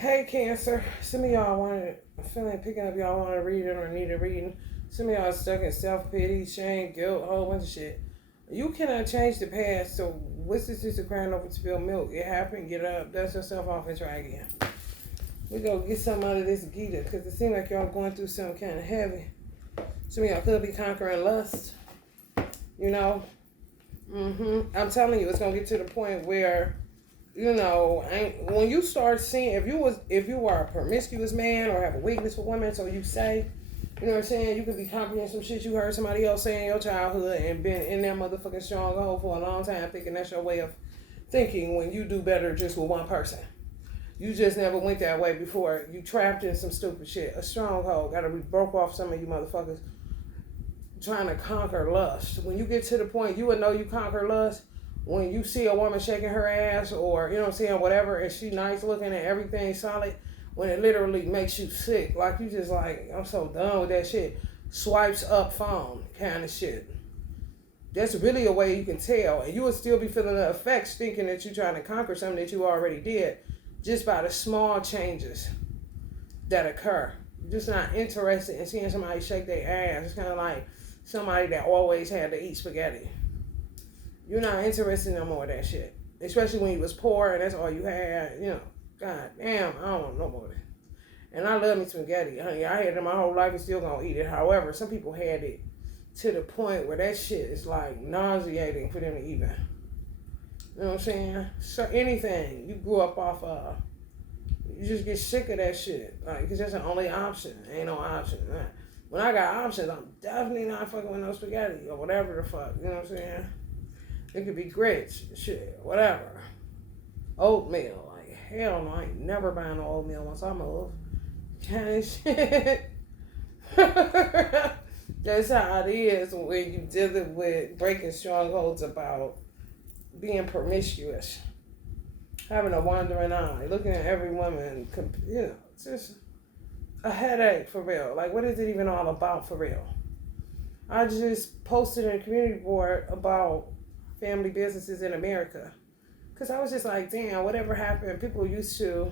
Hey, Cancer. Some of y'all wanted, I feel like picking up y'all want to read it or need a reading. Some of y'all stuck in self pity, shame, guilt, a whole bunch of shit. You cannot change the past, so what's this just a crying over spilled milk? It happened, get up, dust yourself off, and try again. We go get some out of this Gita, because it seems like y'all going through something kind of heavy. Some of y'all could be conquering lust, you know. I'm telling you, it's going to get to the point where when you start seeing if you are a promiscuous man or have a weakness for women, so you say, you know what I'm saying, you could be comprehending some shit you heard somebody else say in your childhood and been in that motherfucking stronghold for a long time thinking that's your way of thinking when you do better just with one person. You just never went that way before. You trapped in some stupid shit. A stronghold gotta be broke off some of you motherfuckers trying to conquer lust. When you get to the point you would know you conquer lust when you see a woman shaking her ass or, you know what I'm saying, whatever, and she nice looking and everything solid, when it literally makes you sick. Like, you just like, I'm so done with that shit. Swipes up phone kind of shit. That's really a way you can tell. And you would still be feeling the effects thinking that you're trying to conquer something that you already did just by the small changes that occur. You're just not interested in seeing somebody shake their ass. It's kind of like somebody that always had to eat spaghetti. You're not interested no more in that shit. Especially when you was poor and that's all you had. God damn, I don't want no more of that. And I love me some spaghetti, honey. I had it my whole life and still gonna eat it. However, some people had it to the point where that shit is like nauseating for them to eat it. You know what I'm saying? So anything you grew up off of, you just get sick of that shit. Like, because that's the only option. Ain't no option. When I got options, I'm definitely not fucking with no spaghetti or whatever the fuck. You know what I'm saying? It could be grits, shit, whatever. Oatmeal, like, hell no, I ain't never buying no oatmeal once I move. Kind of shit. That's how it is when you dealing with breaking strongholds about being promiscuous. Having a wandering eye, looking at every woman, it's just a headache for real. Like, what is it even all about for real? I just posted in a community board about family businesses in America. Because I was just like, damn, whatever happened, people used to,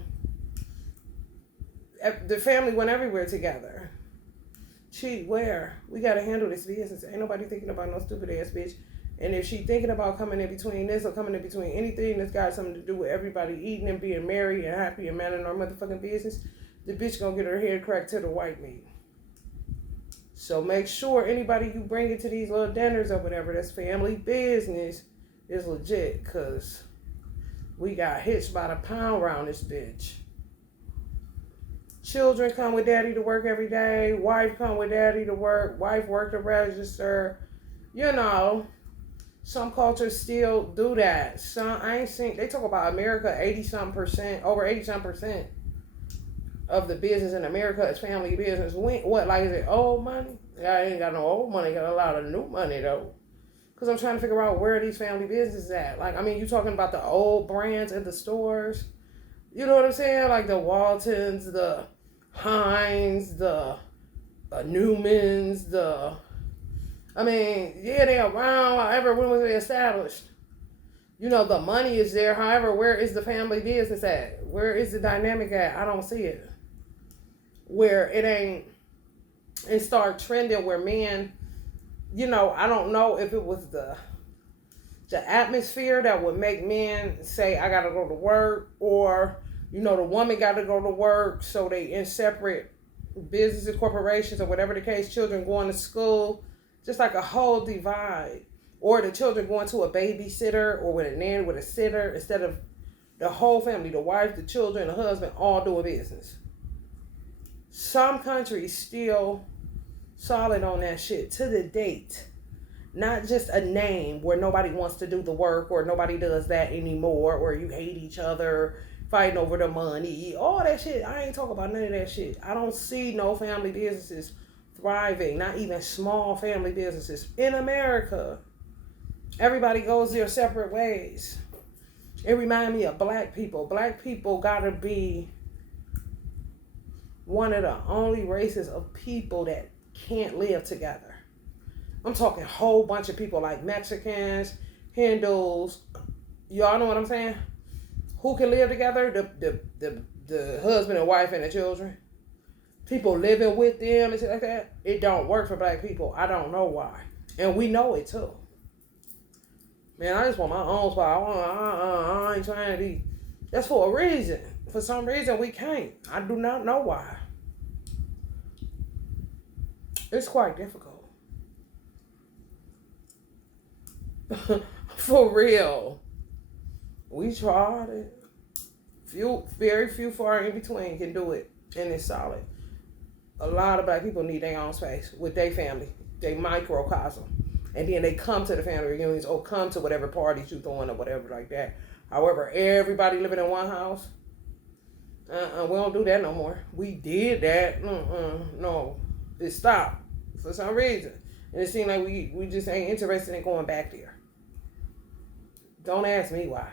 the family went everywhere together. Cheat, where? We got to handle this business. Ain't nobody thinking about no stupid ass bitch. And if she thinking about coming in between this or coming in between anything that's got something to do with everybody eating and being married and happy and managing our motherfucking business, the bitch gonna get her head cracked to the white meat. So make sure anybody you bring into these little dinners or whatever, that's family business, is legit. Because we got hitched by the pound around this bitch. Children come with daddy to work every day. Wife come with daddy to work. Wife work the register. Some cultures still do that. I ain't seen, they talk about America, 80-something%, over 80-something% of the business in America is family business. Is it old money? I ain't got no old money, got a lot of new money though. Because I'm trying to figure out where these family businesses at. Like, I mean, you talking about the old brands in the stores. You know what I'm saying? Like the Waltons, the Heinz, the Newmans, they're around. However, when was they established? The money is there. However, where is the family business at? Where is the dynamic at? I don't see it. Where it ain't, and start trending where men, I don't know if it was the atmosphere that would make men say, I gotta go to work, or, the woman gotta go to work, so they in separate businesses, corporations, or whatever the case, children going to school, just like a whole divide. Or the children going to a babysitter or with a nanny, with a sitter, instead of the whole family, the wife, the children, the husband, all doing business. Some countries still solid on that shit to the date. Not just a name where nobody wants to do the work or nobody does that anymore, or you hate each other, fighting over the money, all that shit. I ain't talking about none of that shit. I don't see no family businesses thriving, not even small family businesses in America. Everybody goes their separate ways. It reminds me of black people. Black people gotta be one of the only races of people that can't live together. I'm talking a whole bunch of people like Mexicans, Hindus. Y'all know what I'm saying? Who can live together? The husband and wife and the children. People living with them and shit like that. It don't work for black people. I don't know why. And we know it too. Man, I just want my own spot. I ain't trying to be. That's for a reason. For some reason, we can't. I do not know why. It's quite difficult. For real. We tried it. Very few far in between can do it. And it's solid. A lot of black people need their own space with their family. They microcosm. And then they come to the family reunions or come to whatever parties you throwing or whatever like that. However, everybody living in one house, we don't do that no more. We did that. No. It stopped for some reason. And it seemed like we just ain't interested in going back there. Don't ask me why.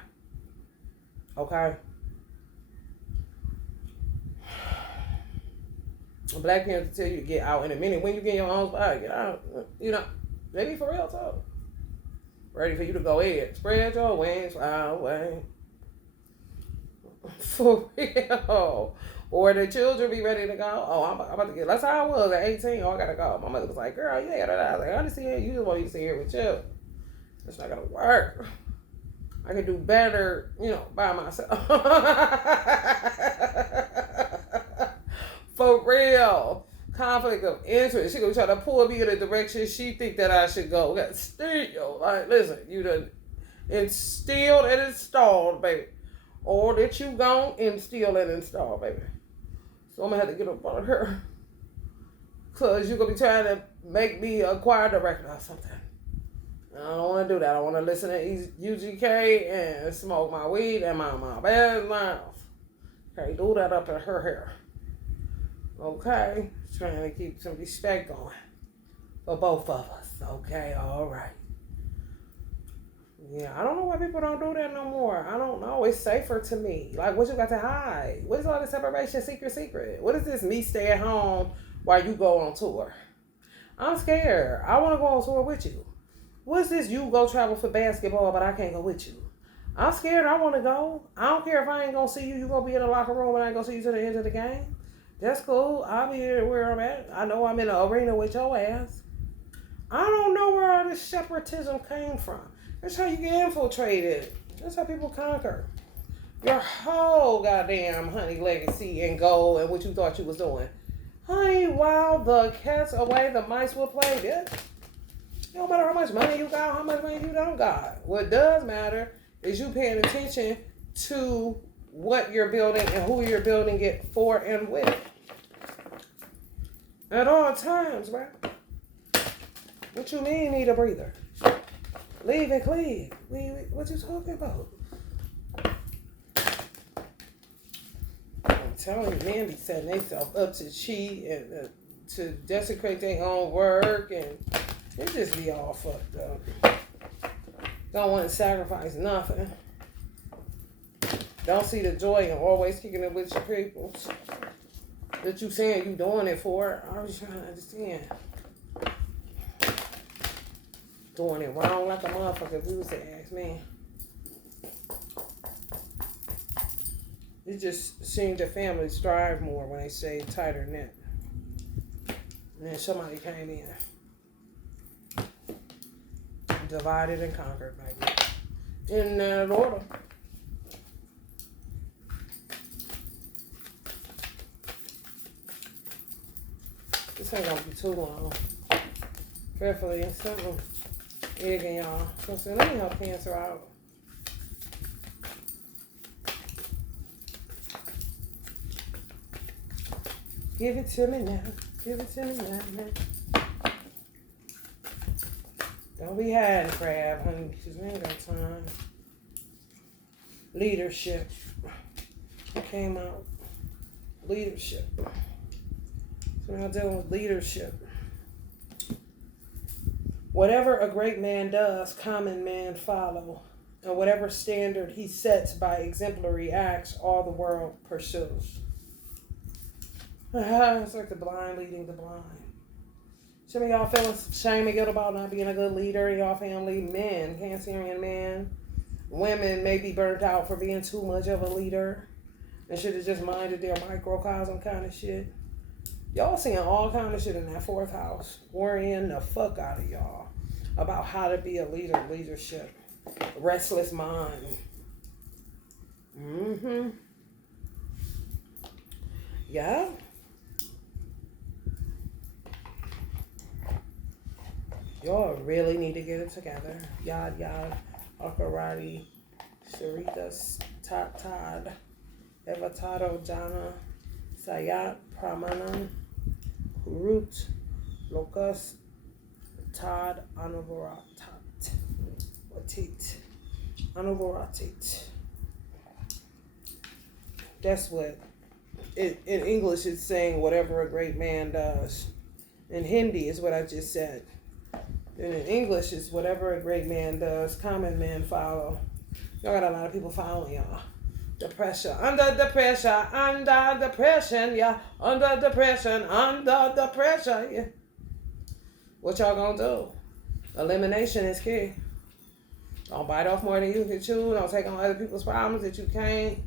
Okay? Black parents tell you to get out in a minute. When you get your own spot, get out. You know, they be for real too. Ready for you to go ahead. Spread your wings, fly away. For real. Or the children be ready to go. Oh, I'm about to get. That's how I was at 18. Oh, I gotta go. My mother was like, girl, you ain't gotta. I was like, I understand. You just want me to sit here with you. It's not gonna work. I can do better, by myself. For real. Conflict of interest. She gonna try to pull me in a direction she think that I should go. Still, like, listen, you done instilled and installed, baby. Or that you gone instill and install, baby. So I'm gonna have to get up on her. Cause you're gonna be trying to make me a choir director or something. I don't want to do that. I want to listen to UGK and smoke my weed and my bad mouth. Okay, do that up in her hair. Okay, trying to keep some respect going for both of us. Okay, all right. Yeah, I don't know why people don't do that no more. I don't know. It's safer to me. Like, what you got to hide? What is all this separation, secret? What is this me stay at home while you go on tour? I'm scared. I want to go on tour with you. What's this you go travel for basketball, but I can't go with you? I'm scared. I want to go. I don't care if I ain't going to see you. You going to be in the locker room and I ain't going to see you to the end of the game. That's cool. I'll be here where I'm at. I know I'm in the arena with your ass. I don't know where all this separatism came from. That's how you get infiltrated. That's how people conquer. Your whole goddamn honey legacy and goal and what you thought you was doing. Honey, while the cat's away, the mice will play, bitch. It don't matter how much money you got, how much money you don't got. What does matter is you paying attention to what you're building and who you're building it for and with. At all times, right? What you mean need a breather? Leave and cleave. What you talking about? I'm telling you, men be setting themselves up to cheat and to desecrate their own work, and it just be all fucked up. Don't want to sacrifice nothing. Don't see the joy in always kicking it with your people that you saying you doing it for. I was trying to understand. Doing it wrong like a motherfucker if you was to ask me. It just seems the families strive more when they say tighter knit. And then somebody came in. Divided and conquered, baby. In that order. This ain't gonna be too long. Prayerfully, something egging y'all. So let me help cancer out. Give it to me now. Give it to me now, man. Don't be hiding, crab, honey, because we ain't got time. Leadership. It came out. Leadership. So we're not dealing with leadership. Whatever a great man does, common men follow. And whatever standard he sets by exemplary acts, all the world pursues. It's like the blind leading the blind. Some of y'all feeling shame and guilt about not being a good leader in y'all family. Men, Cancerian men, Women may be burnt out for being too much of a leader and should have just minded their microcosm kind of shit. Y'all seeing all kind of shit in that fourth house, worrying the fuck out of y'all about how to be a leader, leadership, restless mind. Yeah. Y'all really need to get it together. Yad Yad, Akarati, Saritas, Tad, Evatado Jana, Sayat, Pramanam, Root, Locus, Tad, Anuvaratat, Watit, Anuvaratit. That's what, in English it's saying whatever a great man does. In Hindi is what I just said. And in English it's whatever a great man does, common men follow. Y'all got a lot of people following y'all. The pressure, under the pressure, under depression, yeah. Under depression, under the pressure, yeah. What y'all gonna do? Elimination is key. Don't bite off more than you can chew. Don't take on other people's problems that you can't.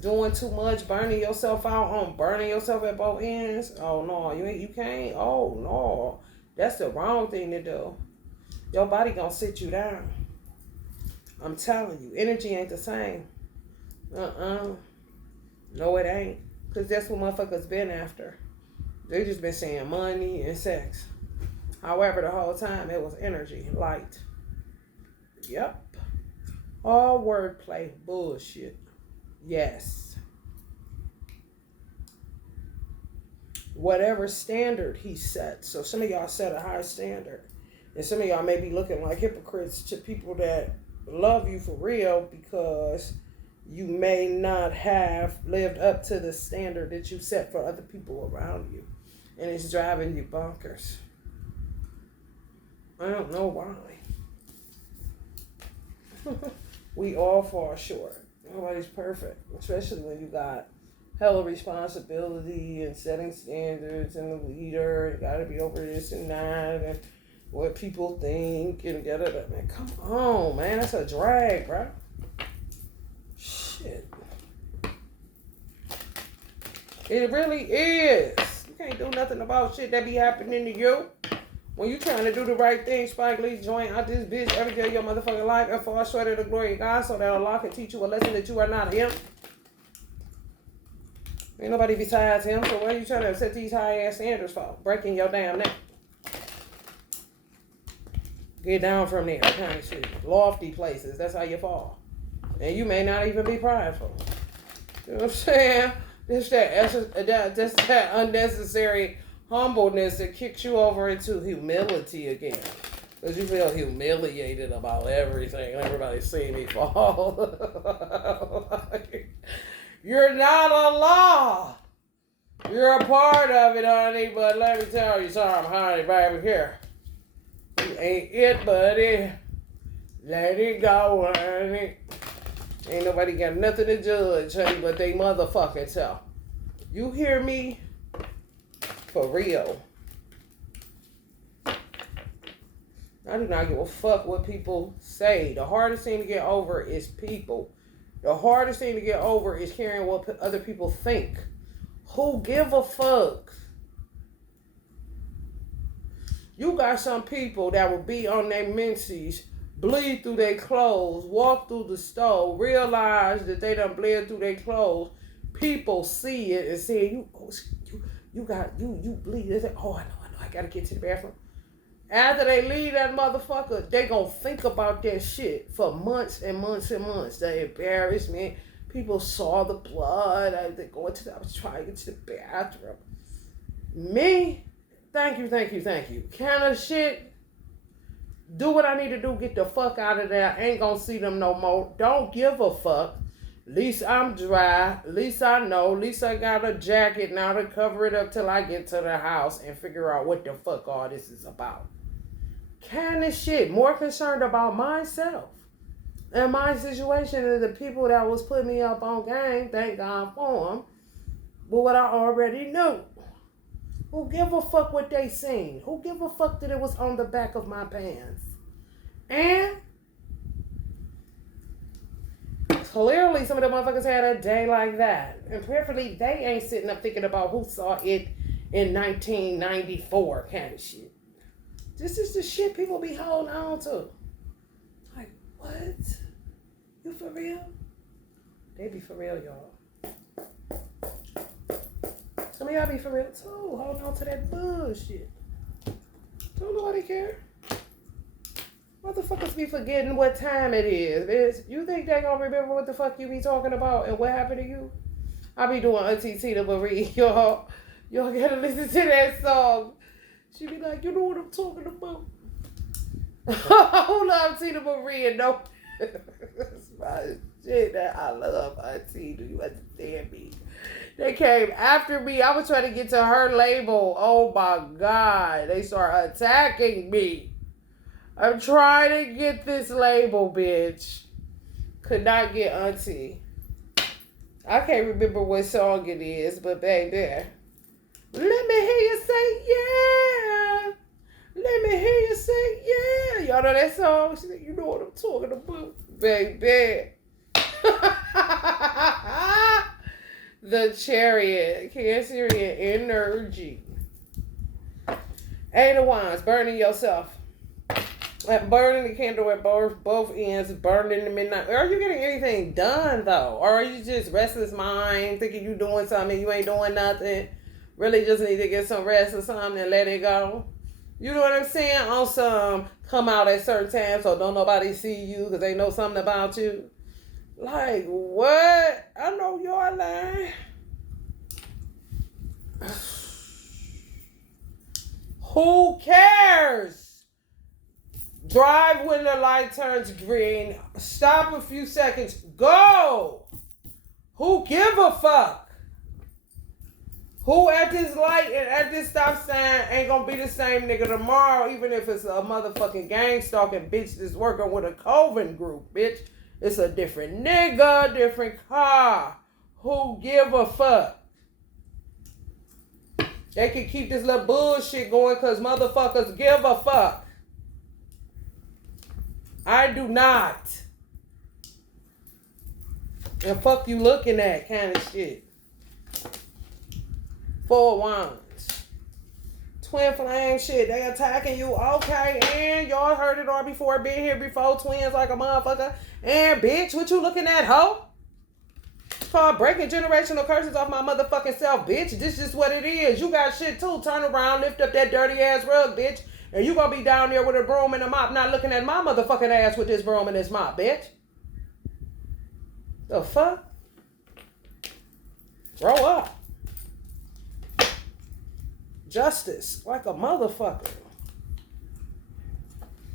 Doing too much, burning yourself out on burning yourself at both ends. Oh no, you can't. Oh no, that's the wrong thing to do. Your body gonna sit you down. I'm telling you, energy ain't the same. No, it ain't. Because that's what motherfuckers been after. They just been saying money and sex. However, the whole time it was energy, light. Yep. All wordplay, bullshit. Yes. Whatever standard he set. So some of y'all set a high standard. And some of y'all may be looking like hypocrites to people that love you for real because you may not have lived up to the standard that you set for other people around you. And it's driving you bonkers. I don't know why. We all fall short. Nobody's perfect. Especially when you got hella responsibility and setting standards and the leader. You gotta be over this and that and what people think and get it. Man, come on, man. That's a drag, bro. Shit. It really is. You can't do nothing about shit that be happening to you. When you trying to do the right thing, Spike Lee joint out this bitch every day of your motherfucking life and fall short of the glory of God so that Allah can teach you a lesson that you are not him. Ain't nobody besides him, so what are you trying to set these high ass standards for? Breaking your damn neck. Get down from there, kind of shit. Lofty places, that's how you fall. And you may not even be prideful. You know what I'm saying? That's that unnecessary humbleness that kicks you over into humility again. Because you feel humiliated about everything. Everybody's seeing me fall. You're not a law. You're a part of it, honey. But let me tell you something, honey, baby. Here. You ain't it, buddy. Let it go, honey. Ain't nobody got nothing to judge, honey, but they motherfucking self. You hear me? For real. I do not give a fuck what people say. The hardest thing to get over is people. The hardest thing to get over is caring what other people think. Who give a fuck? You got some people that will be on their menses, bleed through their clothes, walk through the store, realize that they done bled through their clothes. People see it and say, you bleed. They say, oh, I know, I gotta get to the bathroom. After they leave that motherfucker, they gonna think about that shit for months and months and months. The embarrassment. People saw the blood. I was trying to get to the bathroom. Me? Thank you. Kind of shit. Do what I need to do. Get the fuck out of there. Ain't gonna see them no more. Don't give a fuck. At least I'm dry. At least I know. At least I got a jacket now to cover it up till I get to the house and figure out what the fuck all this is about. Kind of shit. More concerned about myself and my situation and the people that was putting me up on game. Thank God for them. But what I already knew. Who give a fuck what they seen? Who give a fuck that it was on the back of my pants? And clearly some of the motherfuckers had a day like that. And preferably they ain't sitting up thinking about who saw it in 1994 kind of shit. This is the shit people be holding on to. Like, what? You for real? They be for real, y'all. Some of y'all be for real too, holding on to that bullshit. Don't nobody care. Motherfuckers be forgetting what time it is, bitch. You think they gonna remember what the fuck you be talking about and what happened to you? I be doing Auntie Tina Marie, y'all. Y'all gotta listen to that song. She be like, you know what I'm talking about? Hold on, Tina Marie, and no. That's my shit that I love, Auntie. Do you understand me? They came after me. I was trying to get to her label. Oh my God. They start attacking me. I'm trying to get this label, bitch. Could not get Auntie. I can't remember what song it is, but baby. Let me hear you say yeah. Let me hear you say yeah. Y'all know that song? She said, you know what I'm talking about, baby. The Chariot. Cancerian energy. Eight of Wands. Burning yourself. Burning the candle at both ends, burning the midnight. Are you getting anything done though? Or are you just restless mind, thinking you doing something, you ain't doing nothing? Really just need to get some rest or something and let it go? You know what I'm saying? On some come out at certain times so don't nobody see you because they know something about you. Like what? I know you're lying. Who cares? Drive when the light turns green. Stop a few seconds. Go. Who give a fuck? Who at this light and at this stop sign ain't gonna be the same nigga tomorrow, even if it's a motherfucking gang stalking bitch that's working with a Coven group, bitch. It's a different nigga, different car. Who give a fuck? They can keep this little bullshit going because motherfuckers give a fuck. I do not. And fuck you looking at kind of shit. Four of Wands. Twin flame shit. They attacking you. Okay. And y'all heard it all before. Been here before. Twins like a motherfucker. And bitch, what you looking at, hoe? It's called breaking generational curses off my motherfucking self, bitch. This is what it is. You got shit too. Turn around. Lift up that dirty ass rug, bitch. And you gonna be down there with a broom and a mop, not looking at my motherfucking ass with this broom and this mop, bitch. The fuck? Grow up. Justice, like a motherfucker.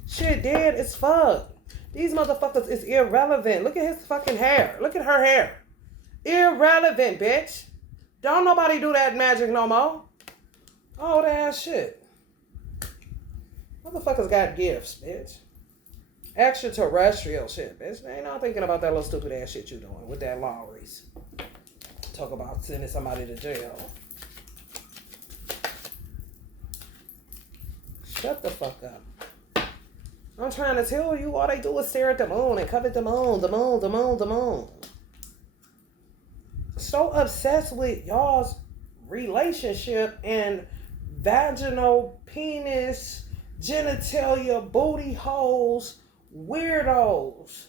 Shit dead as fuck. These motherfuckers is irrelevant. Look at his fucking hair. Look at her hair. Irrelevant, bitch. Don't nobody do that magic no more. Old ass shit. Motherfuckers got gifts, bitch. Extraterrestrial shit, bitch. They ain't not thinking about that little stupid ass shit you doing with that Lowry's. Talk about sending somebody to jail. Shut the fuck up. I'm trying to tell you, all they do is stare at the moon and covet the moon, the moon, the moon, the moon. So obsessed with y'all's relationship and vaginal penis genitalia, booty holes, weirdos.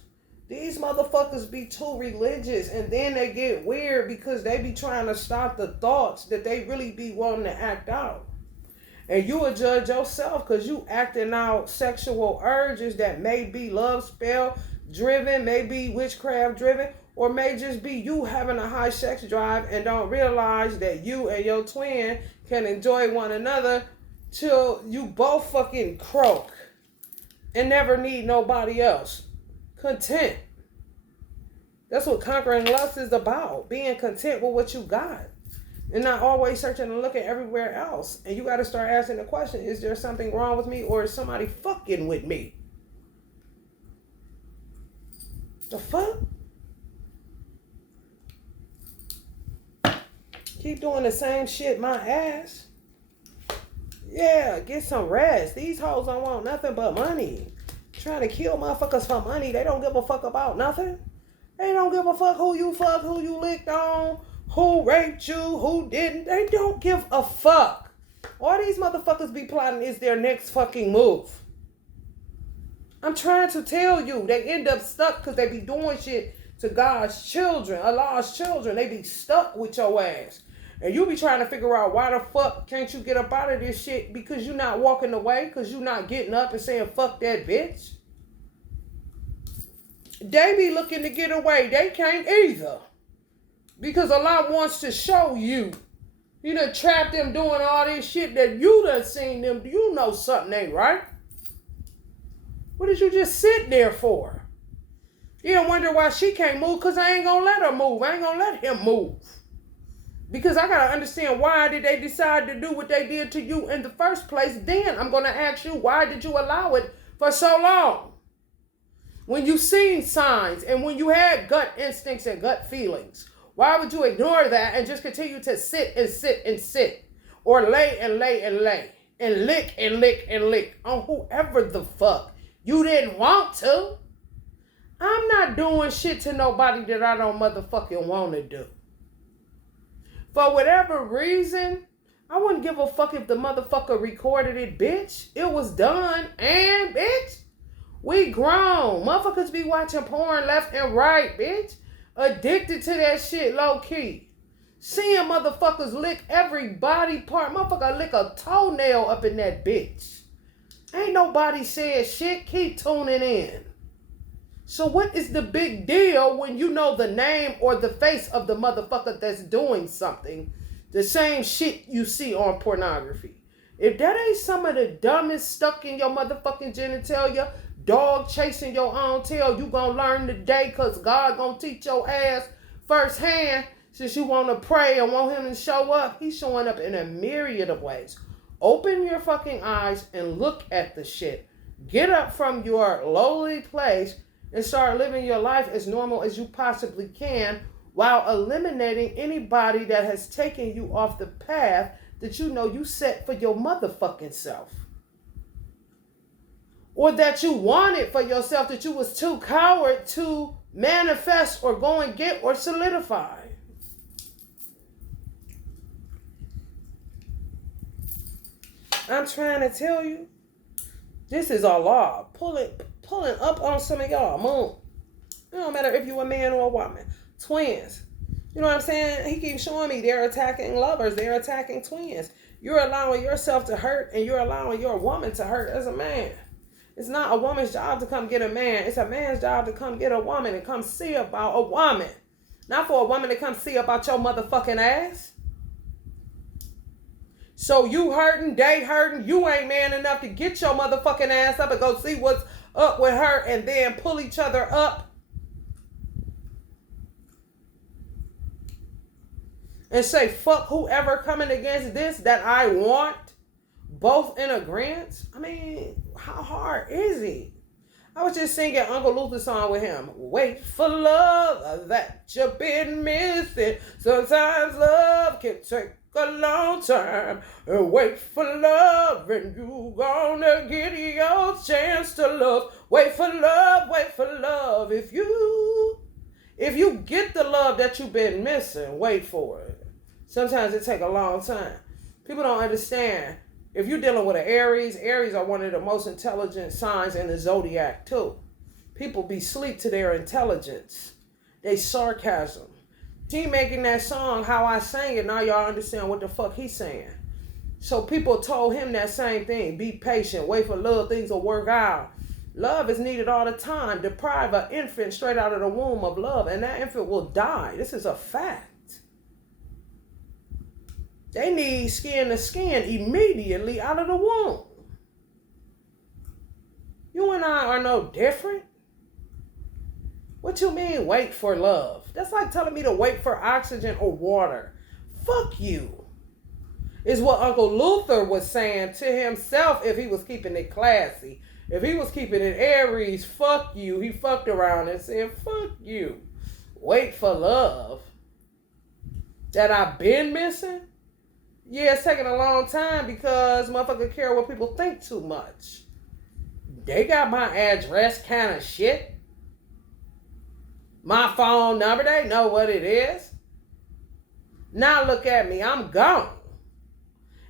These motherfuckers be too religious and then they get weird because they be trying to stop the thoughts that they really be wanting to act out. And you will judge yourself because you acting out sexual urges that may be love spell driven, may be witchcraft driven, or may just be you having a high sex drive and don't realize that you and your twin can enjoy one another till you both fucking croak and never need nobody else. Content. That's what conquering lust is about. Being content with what you got. And not always searching and looking everywhere else. And you got to start asking the question, is there something wrong with me or is somebody fucking with me? The fuck? Keep doing the same shit, my ass. Yeah, get some rest. These hoes don't want nothing but money. Trying to kill motherfuckers for money. They don't give a fuck about nothing. They don't give a fuck who you licked on, who raped you, who didn't. They don't give a fuck. All these motherfuckers be plotting is their next fucking move. I'm trying to tell you, they end up stuck because they be doing shit to God's children, Allah's children. They be stuck with your ass. And you be trying to figure out why the fuck can't you get up out of this shit because you not walking away, because you not getting up and saying fuck that bitch. They be looking to get away. They can't either. Because Allah wants to show you. You done trapped them doing all this shit that you done seen them. You know something ain't right. What did you just sit there for? You don't wonder why she can't move because I ain't going to let her move. I ain't going to let him move. Because I got to understand why did they decide to do what they did to you in the first place. Then I'm going to ask you, why did you allow it for so long? When you seen signs and when you had gut instincts and gut feelings, why would you ignore that and just continue to sit and sit and sit? Or lay and lay and lay and lick and lick and lick on whoever the fuck you didn't want to? I'm not doing shit to nobody that I don't motherfucking want to do. For whatever reason, I wouldn't give a fuck if the motherfucker recorded it, bitch. It was done, and bitch, we grown. Motherfuckers be watching porn left and right, bitch. Addicted to that shit low key. Seeing motherfuckers lick every body part. Motherfucker lick a toenail up in that bitch. Ain't nobody said shit. Keep tuning in. So what is the big deal when you know the name or the face of the motherfucker that's doing something? The same shit you see on pornography. If that ain't some of the dumbest stuck in your motherfucking genitalia, dog chasing your own tail, you gonna learn today because God gonna teach your ass firsthand. Since you want to pray and want him to show up, he's showing up in a myriad of ways. Open your fucking eyes and look at the shit. Get up from your lowly place and start living your life as normal as you possibly can while eliminating anybody that has taken you off the path that you know you set for your motherfucking self. Or that you wanted for yourself that you was too coward to manifest or go and get or solidify. I'm trying to tell you, this is Allah pulling up on some of y'all. Moon. It don't matter if you a man or a woman. Twins. You know what I'm saying? He keeps showing me they're attacking lovers. They're attacking twins. You're allowing yourself to hurt and you're allowing your woman to hurt as a man. It's not a woman's job to come get a man. It's a man's job to come get a woman and come see about a woman. Not for a woman to come see about your motherfucking ass. So you hurting, they hurting, you ain't man enough to get your motherfucking ass up and go see what's up with her and then pull each other up. And say, fuck whoever coming against this that I want, both in agreement. I mean, how hard is it? I was just singing Uncle Luther's song with him. Wait for love that you've been missing. Sometimes love can take a long time. Wait for love and you gonna get your chance to love. Wait for love, wait for love. If you get the love that you've been missing, wait for it. Sometimes it take a long time. People don't understand. If you're dealing with an Aries are one of the most intelligent signs in the zodiac too. People be sleep to their intelligence. They sarcasm. He making that song, how I sang it, now y'all understand what the fuck he's saying. So people told him that same thing. Be patient, wait for love, things will work out. Love is needed all the time. Deprive an infant straight out of the womb of love and that infant will die. This is a fact. They need skin to skin immediately out of the womb. You and I are no different. What you mean wait for love? That's like telling me to wait for oxygen or water. Fuck you. Is what Uncle Luther was saying to himself if he was keeping it classy. If he was keeping it Aries, fuck you. He fucked around and said, fuck you. Wait for love. That I've been missing? Yeah, it's taking a long time because motherfuckers care what people think too much. They got my address kind of shit. My phone number, they know what it is. Now look at me, I'm gone.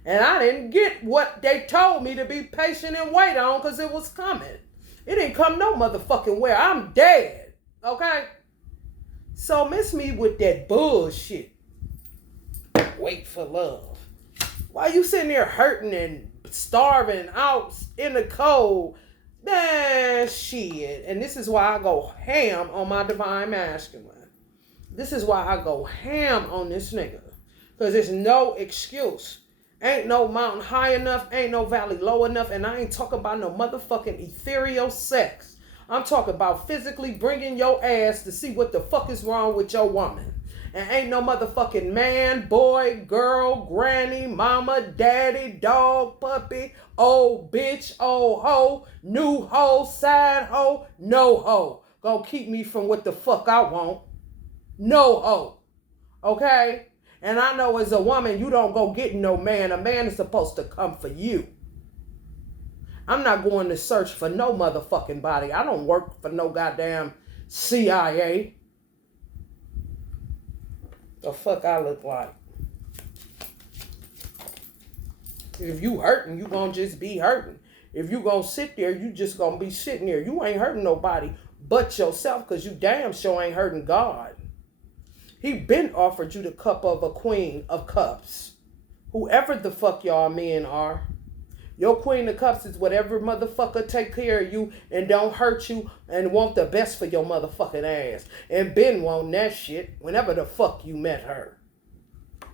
And I didn't get what they told me to be patient and wait on because it was coming. It didn't come no motherfucking where. I'm dead. Okay? So miss me with that bullshit. Wait for love. Why you sitting there hurting and starving out in the cold? Man, shit. And this is why I go ham on my divine masculine. This is why I go ham on this nigga. Because there's no excuse. Ain't no mountain high enough, ain't no valley low enough, and I ain't talking about no motherfucking ethereal sex. I'm talking about physically bringing your ass to see what the fuck is wrong with your woman. And ain't no motherfucking man, boy, girl, granny, mama, daddy, dog, puppy, old bitch, old hoe, new hoe, side hoe, no hoe. Gonna keep me from what the fuck I want. No hoe. Okay? And I know as a woman, you don't go get no man. A man is supposed to come for you. I'm not going to search for no motherfucking body. I don't work for no goddamn CIA. The fuck I look like? If you hurting, you gonna just be hurting. If you gonna sit there, you just gonna be sitting there. You ain't hurting nobody but yourself because you damn sure ain't hurting God. He been offered you the cup of a queen of cups. Whoever the fuck y'all men are. Your queen of cups is whatever motherfucker take care of you and don't hurt you and want the best for your motherfucking ass. And been wanting that shit whenever the fuck you met her.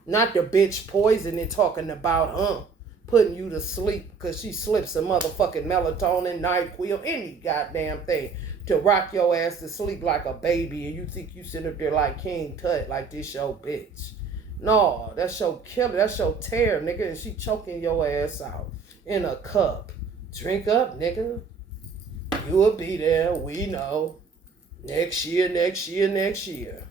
Not the bitch poisoning talking about putting you to sleep because she slips some motherfucking melatonin, NyQuil, any goddamn thing to rock your ass to sleep like a baby and you think you sit up there like King Tut like this your bitch. No, that's your killer, that's your tear, nigga, and she choking your ass out in a cup. Drink up, nigga. You will be there, we know. Next year.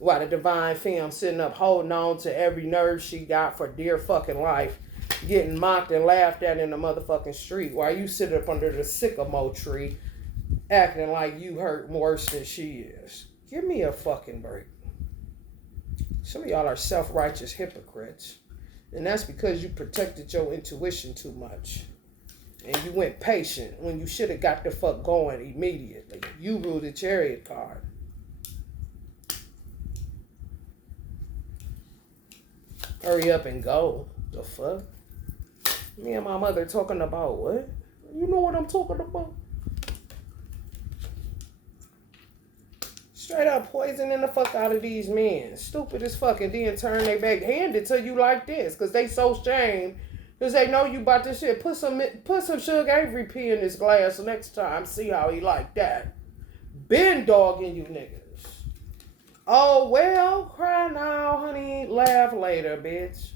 While the divine femme sitting up holding on to every nerve she got for dear fucking life, getting mocked and laughed at in the motherfucking street while you sit up under the sycamore tree acting like you hurt worse than she is. Give me a fucking break. Some of y'all are self-righteous hypocrites. And that's because you protected your intuition too much. And you went patient when you should have got the fuck going immediately. You ruled the chariot card. Hurry up and go. The fuck? Me and my mother talking about what? You know what I'm talking about? Straight up poisoning the fuck out of these men. Stupid as fuck. And then turn their back. Hand it to you like this. Because they so shamed. Because they know you about this shit. Put some Sugar Avery pee in this glass next time. See how he like that. Been dogging you niggas. Oh, well. Cry now, honey. Laugh later, bitch.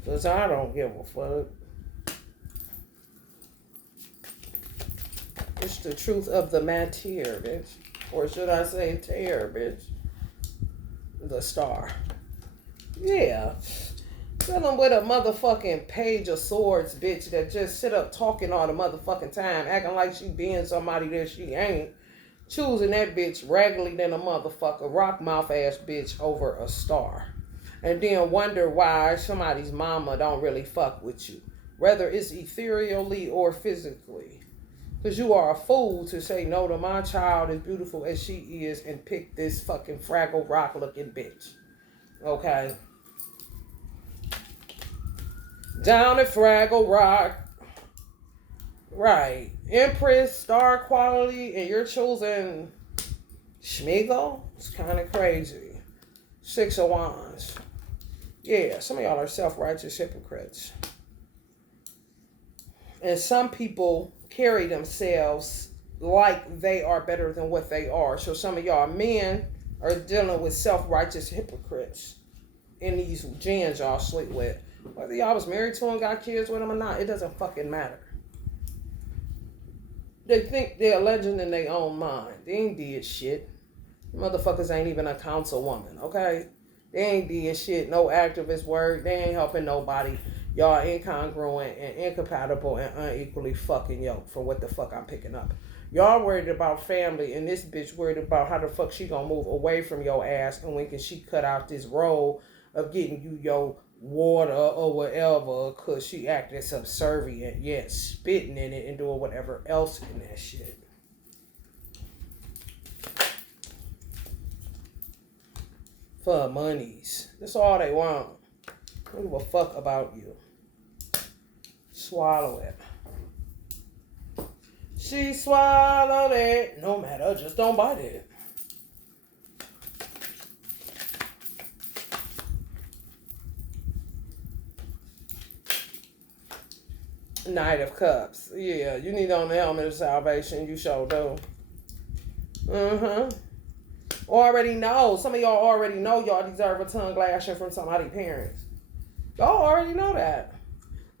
Because I don't give a fuck. It's the truth of the matter, bitch. Or should I say tear, bitch? The star. Yeah. Dealing with a motherfucking page of swords, bitch, that just sit up talking all the motherfucking time, acting like she being somebody that she ain't. Choosing that bitch raggedy than a motherfucker, rock mouth ass bitch over a star. And then wonder why somebody's mama don't really fuck with you. Whether it's ethereally or physically. Because you are a fool to say no to my child as beautiful as she is and pick this fucking Fraggle Rock looking bitch. Okay? Down at Fraggle Rock. Right. Empress, star quality, and you're choosing Schmeagle? It's kind of crazy. 6 of Wands. Yeah, some of y'all are self-righteous hypocrites. And some people carry themselves like they are better than what they are. So some of y'all men are dealing with self-righteous hypocrites in these gens y'all sleep with. Whether y'all was married to them, got kids with them or not, it doesn't fucking matter. They think they're a legend in their own mind. They ain't did shit. Motherfuckers ain't even a councilwoman, okay? They ain't did shit. No activist work. They ain't helping nobody. Y'all incongruent and incompatible and unequally fucking yoked from what the fuck I'm picking up. Y'all worried about family, and this bitch worried about how the fuck she gonna move away from your ass, and when can she cut out this role of getting you your water or whatever, cause she acting subservient, yet spitting in it and doing whatever else in that shit. For monies. That's all they want. I don't give a fuck about you. Swallow it. She swallowed it. No matter, just don't bite it. Knight of Cups. Yeah, you need on the helmet of salvation. You sure do. Already know. Some of y'all already know y'all deserve a tongue lashing from somebody's parents. Y'all already know that.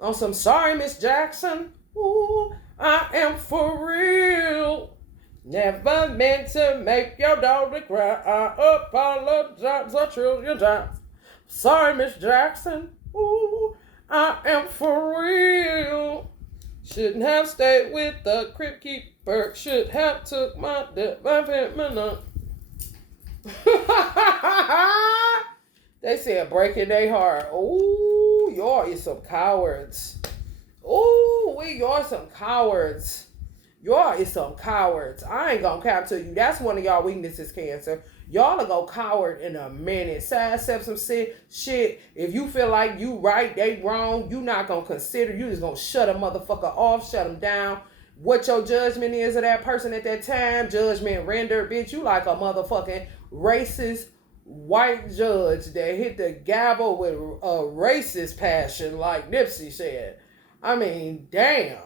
On some sorry, Miss Jackson. Ooh, I am for real. Never meant to make your daughter cry. I apologize a trillion times. Sorry, Miss Jackson. Ooh, I am for real. Shouldn't have stayed with the crib keeper. Should have took my payment. They said breaking their heart. Ooh, y'all is some cowards. Ooh, y'all some cowards. Y'all is some cowards. I ain't gonna cap to you. That's one of y'all weaknesses, Cancer. Y'all will go coward in a minute. Sidestep some shit. If you feel like you right, they wrong, you not gonna consider. You just gonna shut a motherfucker off, shut them down. What your judgment is of that person at that time, judgment rendered, bitch. You like a motherfucking racist white judge that hit the gavel with a racist passion, like Nipsey said. I mean, damn.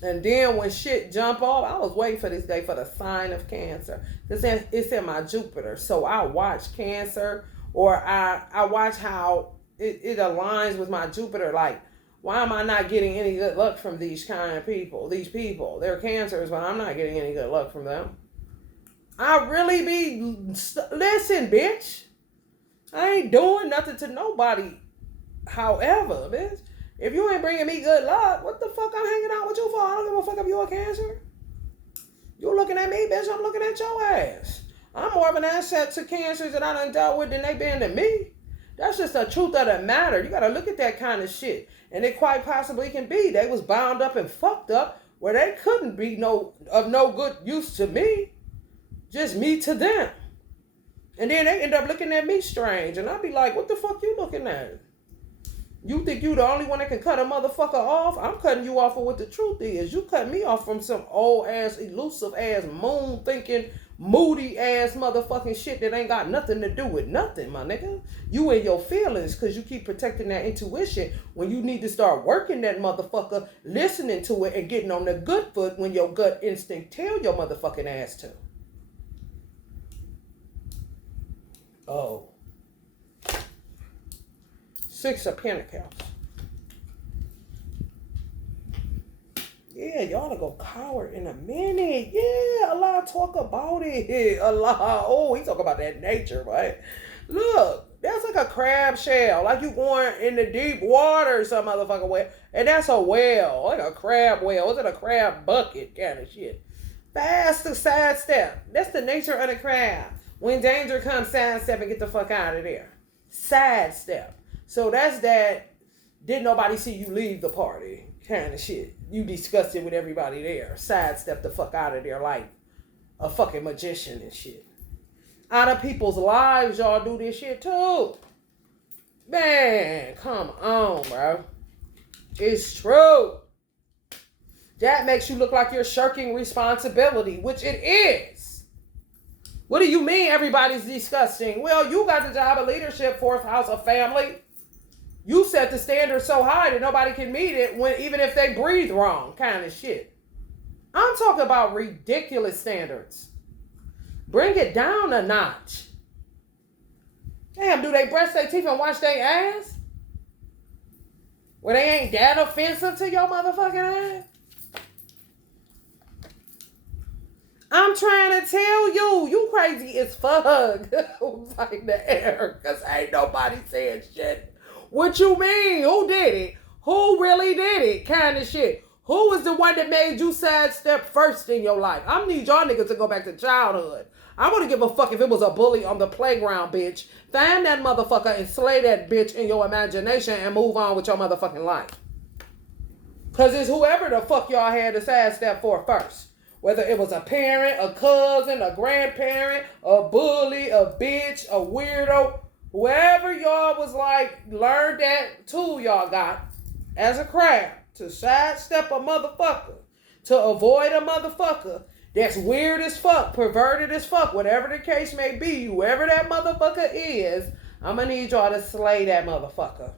And then when shit jump off, I was waiting for this day for the sign of Cancer. It's in my Jupiter. So I watch Cancer, or I watch how it aligns with my Jupiter. Like, why am I not getting any good luck from these kind of people? These people, they're Cancers, but I'm not getting any good luck from them. I really listen, bitch. I ain't doing nothing to nobody. However, bitch, if you ain't bringing me good luck, what the fuck I'm hanging out with you for? I don't give a fuck if you're a Cancer. You looking at me, bitch, I'm looking at your ass. I'm more of an asset to Cancers that I done dealt with than they been to me. That's just the truth of the matter. You gotta look at that kind of shit. And it quite possibly can be they was bound up and fucked up where they couldn't be of no good use to me. Just me to them. And then they end up looking at me strange. And I'll be like, what the fuck you looking at? You think you the only one that can cut a motherfucker off? I'm cutting you off for what the truth is. You cut me off from some old ass, elusive ass, moon thinking, moody ass motherfucking shit that ain't got nothing to do with nothing, my nigga. You in your feelings because you keep protecting that intuition when you need to start working that motherfucker, listening to it and getting on the good foot when your gut instinct tell your motherfucking ass to. Oh. Six of Pentacles. Yeah, y'all to go coward in a minute. Yeah, Allah talk about it. Allah, oh, he talk about that nature, right? Look, that's like a crab shell. Like you going in the deep water some motherfucking way. And that's a whale, like a crab whale. Is it a crab bucket kind of shit? Fast to sidestep. That's the nature of the crab. When danger comes, sidestep and get the fuck out of there. Sidestep. So that's that didn't nobody see you leave the party kind of shit. You discussed it with everybody there. Sidestep the fuck out of there like a fucking magician and shit. Out of people's lives, y'all do this shit too. Man, come on, bro. It's true. That makes you look like you're shirking responsibility, which it is. What do you mean everybody's disgusting? Well, you got the job of leadership, fourth house of family. You set the standard so high that nobody can meet it even if they breathe wrong kind of shit. I'm talking about ridiculous standards. Bring it down a notch. Damn, do they brush their teeth and wash their ass? Well, they ain't that offensive to your motherfucking ass? I'm trying to tell you, you crazy as fuck. Fight the air, because ain't nobody saying shit. What you mean? Who did it? Who really did it? Kind of shit. Who was the one that made you sidestep first in your life? I need y'all niggas to go back to childhood. I wouldn't give a fuck if it was a bully on the playground, bitch. Find that motherfucker and slay that bitch in your imagination and move on with your motherfucking life. Because it's whoever the fuck y'all had to sidestep for first. Whether it was a parent, a cousin, a grandparent, a bully, a bitch, a weirdo. Whoever y'all was like, learned that tool y'all got as a craft to sidestep a motherfucker, to avoid a motherfucker that's weird as fuck, perverted as fuck, whatever the case may be, whoever that motherfucker is, I'm gonna need y'all to slay that motherfucker.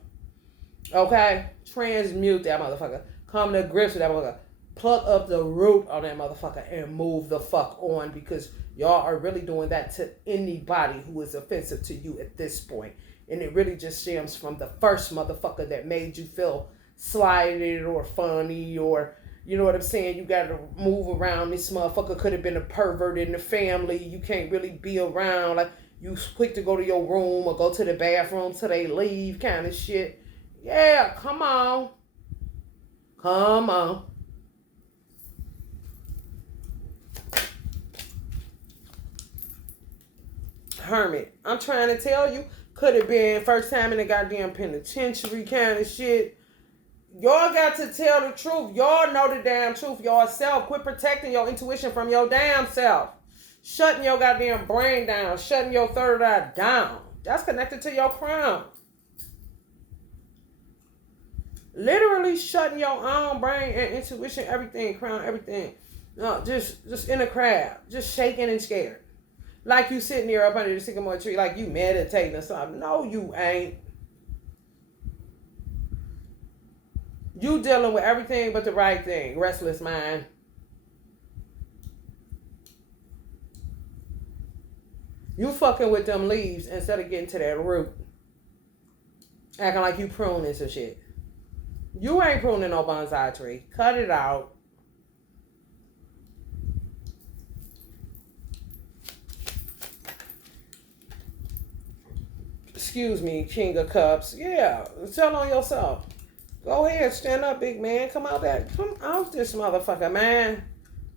Okay? Transmute that motherfucker. Come to grips with that motherfucker. Pluck up the root on that motherfucker and move the fuck on, because y'all are really doing that to anybody who is offensive to you at this point. And it really just stems from the first motherfucker that made you feel slighted or funny, or you know what I'm saying, you gotta move around. This motherfucker could have been a pervert in the family. You can't really be around. Like, you quick to go to your room or go to the bathroom till they leave kind of shit. Yeah, come on. Come on. Hermit, I'm trying to tell you, could have been first time in the goddamn penitentiary kind of shit. Y'all got to tell the truth. Y'all know the damn truth yourself. Quit protecting your intuition from your damn self. Shutting your goddamn brain down. Shutting your third eye down. That's connected to your crown. Literally shutting your own brain and intuition, everything, crown, everything. No, just in a crowd. Just shaking and scared. Like you sitting there up under the sycamore tree like you meditating or something. No, you ain't. You dealing with everything but the right thing. Restless mind. You fucking with them leaves instead of getting to that root. Acting like you pruning some shit. You ain't pruning no bonsai tree. Cut it out. Excuse me, King of Cups. Yeah, tell on yourself. Go ahead, stand up, big man. Come out this motherfucker, man.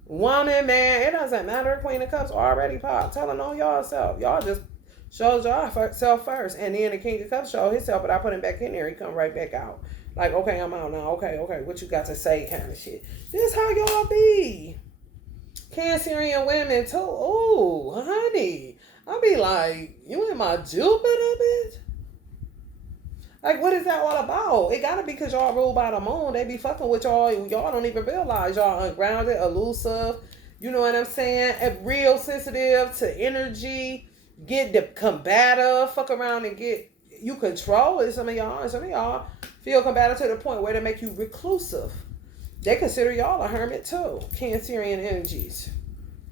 Woman, man. It doesn't matter. Queen of Cups already popped. Telling on y'all. Y'all just shows yourself first. And then the King of Cups showed himself, but I put him back in there. He come right back out. Like, okay, I'm out now. Okay. What you got to say kind of shit. This how y'all be. Cancerian women too. Ooh, honey. I be like, you in my Jupiter, bitch? Like, what is that all about? It gotta be because y'all ruled by the moon. They be fucking with y'all. Y'all don't even realize y'all ungrounded, elusive. You know what I'm saying? And real sensitive to energy. Get the combative. Fuck around and get you control it. Some of y'all feel combative to the point where they make you reclusive. They consider y'all a hermit too. Cancerian energies.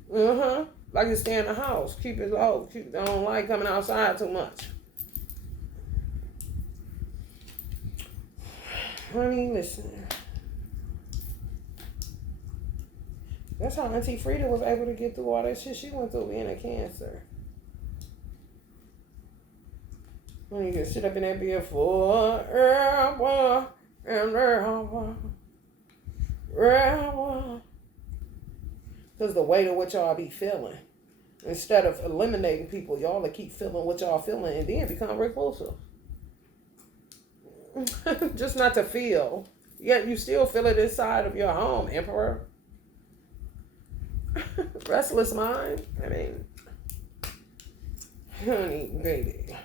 Like to stay in the house. Keep it low. I don't like coming outside too much. Honey, listen. That's how Auntie Frida was able to get through all that shit she went through being a Cancer. When you can sit up in that bed forever and ever. Because the weight of what y'all be feeling. Instead of eliminating people, y'all will keep feeling what y'all feeling and then become reclusive. Just not to feel. Yet you still feel it inside of your home, Emperor. Restless mind. I mean, honey, baby.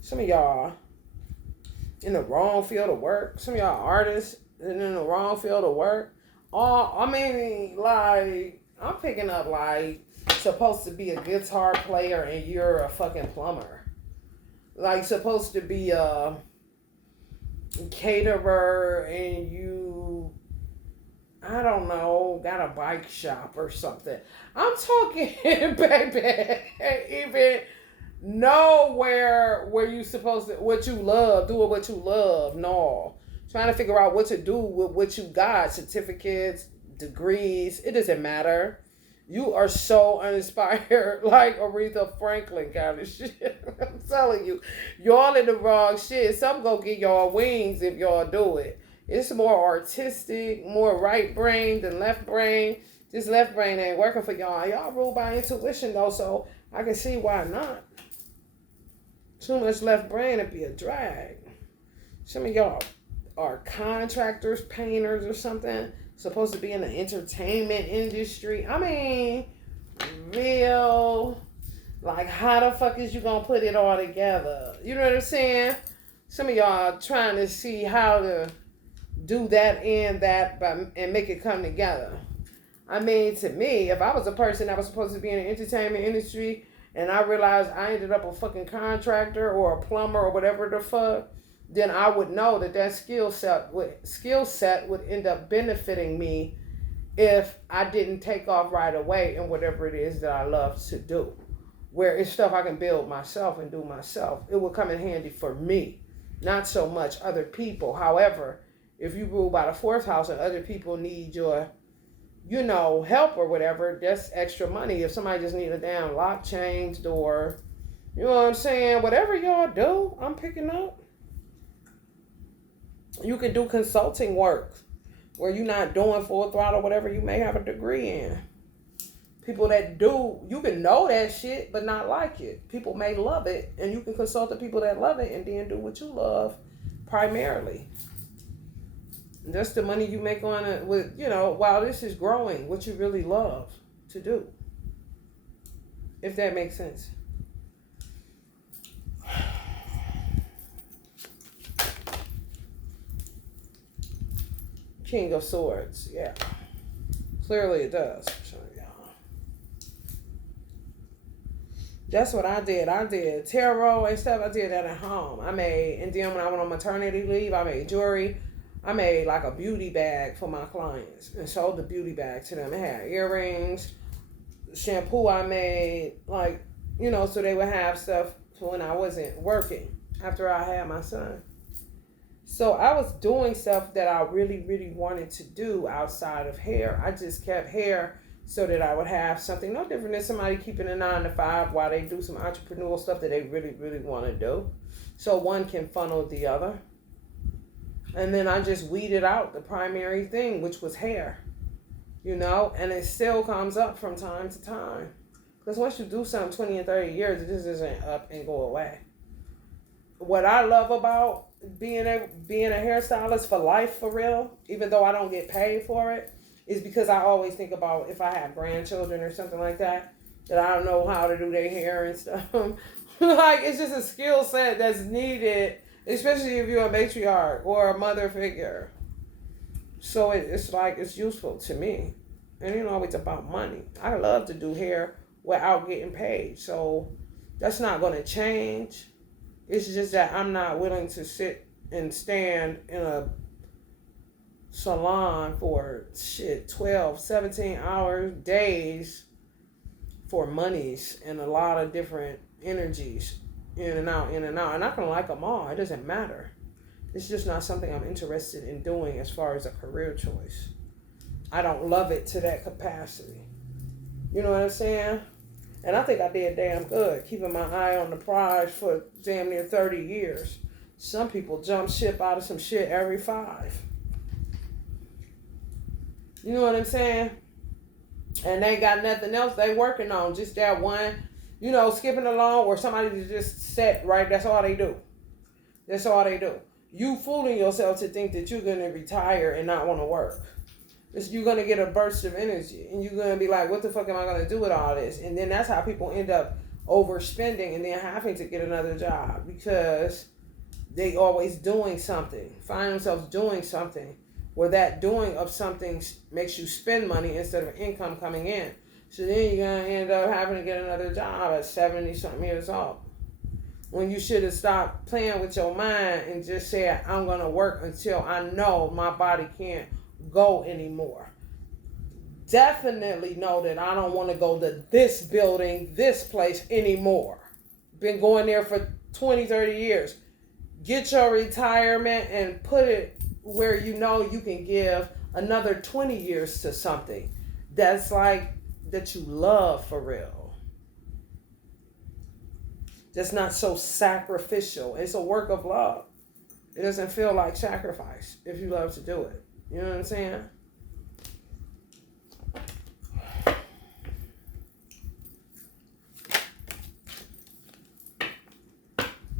Some of y'all in the wrong field of work. Some of y'all artists in the wrong field of work. I'm picking up like supposed to be a guitar player and you're a fucking plumber. Like supposed to be a caterer and you, I don't know, got a bike shop or something. I'm talking, baby, even nowhere where you supposed to, what you love, doing what you love, no. Trying to figure out what to do with what you got, certificates, degrees, it doesn't matter. You are so uninspired, like Aretha Franklin kind of shit. I'm telling you, y'all in the wrong shit. Some go get y'all wings if y'all do it. It's more artistic, more right brain than left brain. This left brain ain't working for y'all. Y'all rule by intuition though, so I can see why not. Too much left brain would be a drag. Some of y'all are contractors, painters, or something. Supposed to be in the entertainment industry. I mean, real. Like, how the fuck is you gonna put it all together? You know what I'm saying? Some of y'all trying to see how to do that and that and make it come together. I mean, to me, if I was a person that was supposed to be in the entertainment industry and I realized I ended up a fucking contractor or a plumber or whatever the fuck, then I would know that skill set would end up benefiting me if I didn't take off right away in whatever it is that I love to do. Where it's stuff I can build myself and do myself. It would come in handy for me, not so much other people. However, if you rule by the fourth house and other people need your, help or whatever, that's extra money. If somebody just need a damn lock, change, door, you know what I'm saying? Whatever y'all do, I'm picking up. You can do consulting work where you're not doing full throttle, whatever you may have a degree in. People that do, you can know that shit, but not like it. People may love it, and you can consult the people that love it and then do what you love primarily. That's the money you make on it with, while this is growing, what you really love to do. If that makes sense. King of Swords, yeah. Clearly it does. That's what I did. I did tarot and stuff. I did that at home. And then when I went on maternity leave, I made jewelry. I made like a beauty bag for my clients and sold the beauty bag to them. It had earrings, shampoo I made, so they would have stuff for when I wasn't working after I had my son. So I was doing stuff that I really, really wanted to do outside of hair. I just kept hair so that I would have something no different than somebody keeping a 9-to-5 while they do some entrepreneurial stuff that they really, really want to do. So one can funnel the other. And then I just weeded out the primary thing, which was hair, and it still comes up from time to time. Because once you do something 20 and 30 years, it just isn't up and go away. What I love about being a hairstylist for life, for real, even though I don't get paid for it, is because I always think about if I have grandchildren or something like that I don't know how to do their hair and stuff. It's just a skill set that's needed, especially if you're a matriarch or a mother figure. So it's useful to me. And it's about money. I love to do hair without getting paid. So that's not going to change. It's just that I'm not willing to sit and stand in a salon for 12, 17 hours, days for monies and a lot of different energies in and out. And I can like them all. It doesn't matter. It's just not something I'm interested in doing as far as a career choice. I don't love it to that capacity. You know what I'm saying? And I think I did damn good, keeping my eye on the prize for damn near 30 years. Some people jump ship out of some shit every 5. You know what I'm saying? And they got nothing else they working on. Just that one, skipping along or somebody to just set right. That's all they do. That's all they do. You fooling yourself to think that you're going to retire and not want to work. You're going to get a burst of energy and you're going to be like, what the fuck am I going to do with all this? And then that's how people end up overspending and then having to get another job because they always doing something, find themselves doing something where that doing of something makes you spend money instead of income coming in. So then you're going to end up having to get another job at 70 something years old. When you should have stopped playing with your mind and just said, I'm going to work until I know my body can't go anymore. Definitely know that I don't want to go to this building, this place anymore. Been going there for 20, 30 years. Get your retirement and put it where you know you can give another 20 years to something that's like that you love for real. That's not so sacrificial. It's a work of love. It doesn't feel like sacrifice if you love to do it. You know what I'm saying?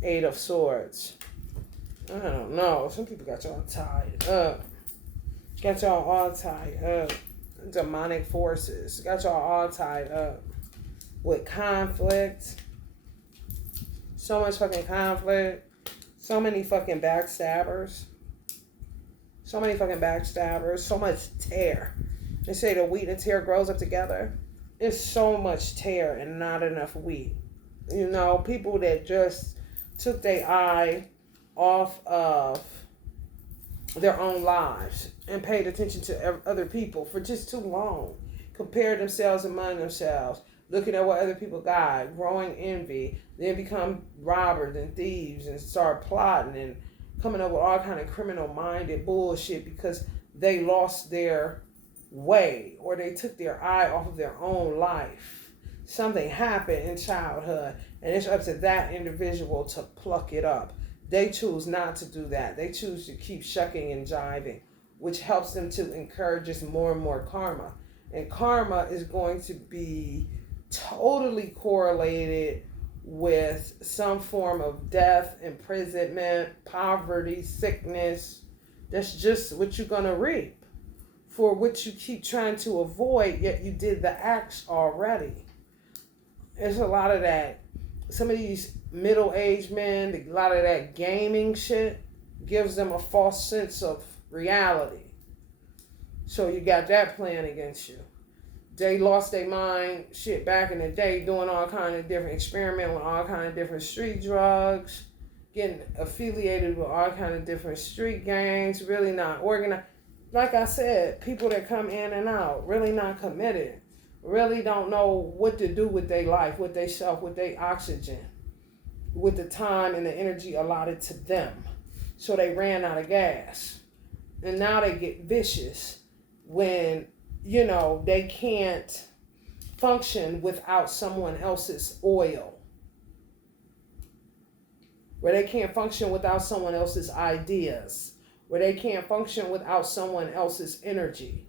Eight of Swords. I don't know. Some people got y'all tied up. Got y'all all tied up. Demonic forces. Got y'all all tied up. With conflict. So much fucking conflict. So many fucking backstabbers. So many fucking backstabbers. So much tear. They say the wheat and tear grows up together. It's so much tear and not enough wheat. You know, people that just took their eye off of their own lives and paid attention to other people for just too long. Compared themselves among themselves. Looking at what other people got. Growing envy. Then become robbers and thieves and start plotting and coming up with all kind of criminal-minded bullshit because they lost their way or they took their eye off of their own life. Something happened in childhood and it's up to that individual to pluck it up. They choose not to do that. They choose to keep shucking and jiving, which helps them to incur just more and more karma. And karma is going to be totally correlated with some form of death, imprisonment, poverty, sickness. That's just what you're going to reap for what you keep trying to avoid, yet you did the acts already. There's a lot of that. Some of these middle-aged men, a lot of that gaming shit gives them a false sense of reality. So you got that playing against you. They lost their mind shit back in the day doing all kind of different experimenting with all kind of different street drugs, getting affiliated with all kind of different street gangs, really not organized. Like I said, people that come in and out, really not committed, really don't know what to do with their life, with their self, with their oxygen, with the time and the energy allotted to them. So they ran out of gas. And now they get vicious when you know, they can't function without someone else's oil. Where they can't function without someone else's ideas. Where they can't function without someone else's energy.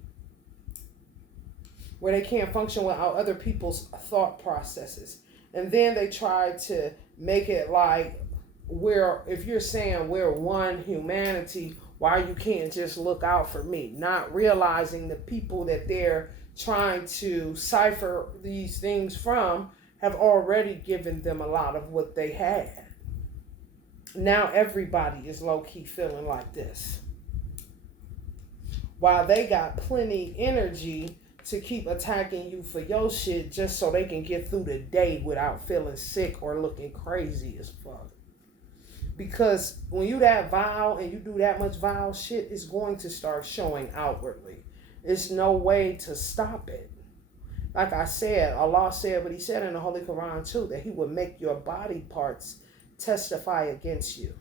Where they can't function without other people's thought processes. And then they try to make it like, if you're saying we're one humanity, why you can't just look out for me? Not realizing the people that they're trying to cipher these things from have already given them a lot of what they had. Now everybody is low-key feeling like this. While they got plenty energy to keep attacking you for your shit just so they can get through the day without feeling sick or looking crazy as fuck. Because when you that vile and you do that much vile shit, it's going to start showing outwardly. There's no way to stop it. Like I said, Allah said what he said in the Holy Quran too, that he would make your body parts testify against you.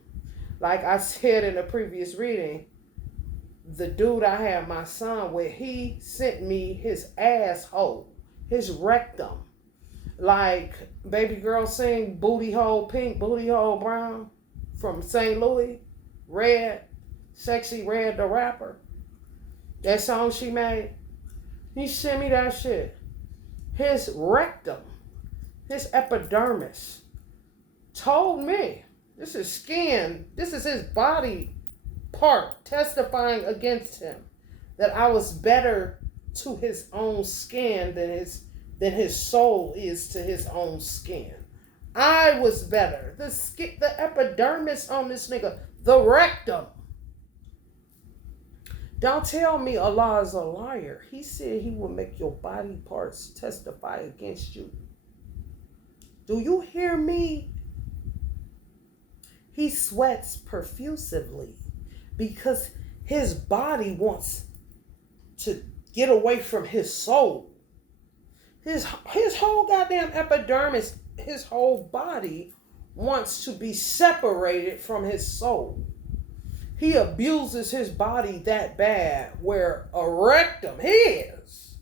Like I said in the previous reading, the dude I had my son with, he sent me his asshole, his rectum. Like baby girl sing booty hole pink, booty hole brown. From St. Louis, Red, Sexy Red the rapper. That song she made, he sent me that shit. His rectum, his epidermis, told me, this is skin, this is his body part testifying against him, that I was better to his own skin than his soul is to his own skin. I was better. The epidermis on this nigga, the rectum. Don't tell me Allah is a liar. He said he will make your body parts testify against you. Do you hear me? He sweats profusively because his body wants to get away from his soul. His whole goddamn epidermis, his whole body wants to be separated from his soul. He abuses his body that bad where a rectum, his,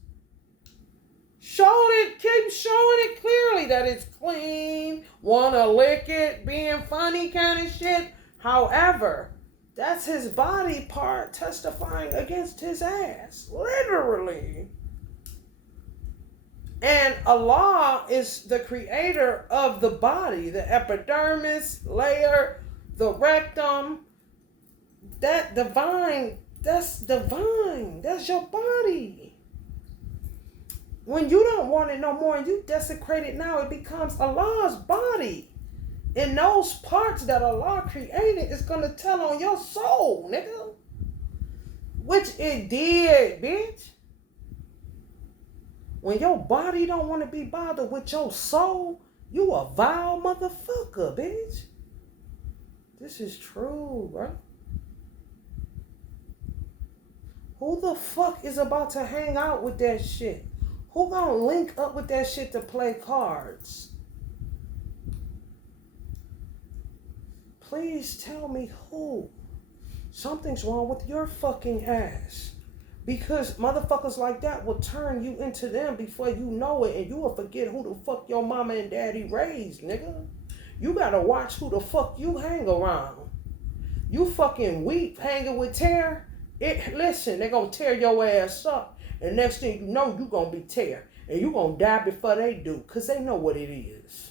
Keep showing it clearly that it's clean, wanna lick it, being funny kind of shit. However, that's his body part testifying against his ass. Literally. And Allah is the creator of the body, the epidermis layer, the rectum. That's divine. That's your body. When you don't want it no more and you desecrate it now, it becomes Allah's body. And those parts that Allah created is going to tell on your soul, nigga. Which it did, bitch. When your body don't want to be bothered with your soul, you a vile motherfucker, bitch. This is true, bro. Who the fuck is about to hang out with that shit? Who gonna link up with that shit to play cards? Please tell me who. Something's wrong with your fucking ass. Because motherfuckers like that will turn you into them before you know it, and you will forget who the fuck your mama and daddy raised, nigga. You gotta watch who the fuck you hang around. You fucking weak hanging with tear. Listen, they gonna tear your ass up, and next thing you know, you gonna be tear, and you gonna die before they do, cause they know what it is.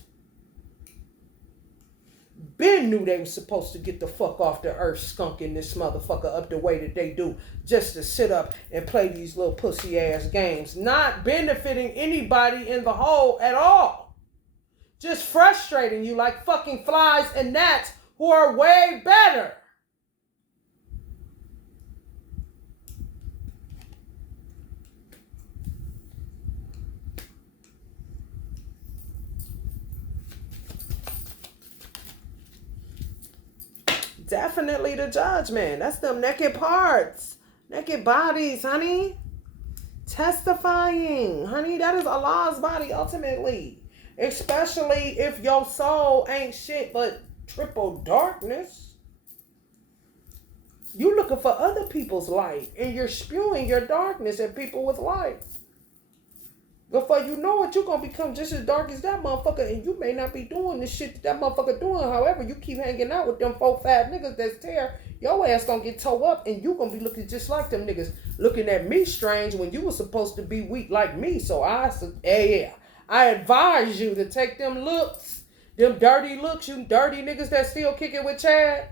Ben knew they was supposed to get the fuck off the earth skunking this motherfucker up the way that they do, just to sit up and play these little pussy ass games, not benefiting anybody in the whole at all. Just frustrating you like fucking flies and gnats who are way better. Definitely the judgment. That's them naked parts. Naked bodies, honey. Testifying, honey. That is Allah's body ultimately. Especially if your soul ain't shit but triple darkness. You looking for other people's light. And you're spewing your darkness at people with light. Before you know it, you're going to become just as dark as that motherfucker. And you may not be doing the shit that motherfucker doing. However, you keep hanging out with them 4-5 niggas that's tear. Your ass going to get towed up. And you going to be looking just like them niggas. Looking at me strange when you were supposed to be weak like me. So I advise you to take them looks. Them dirty looks. You dirty niggas that still kicking with Chad.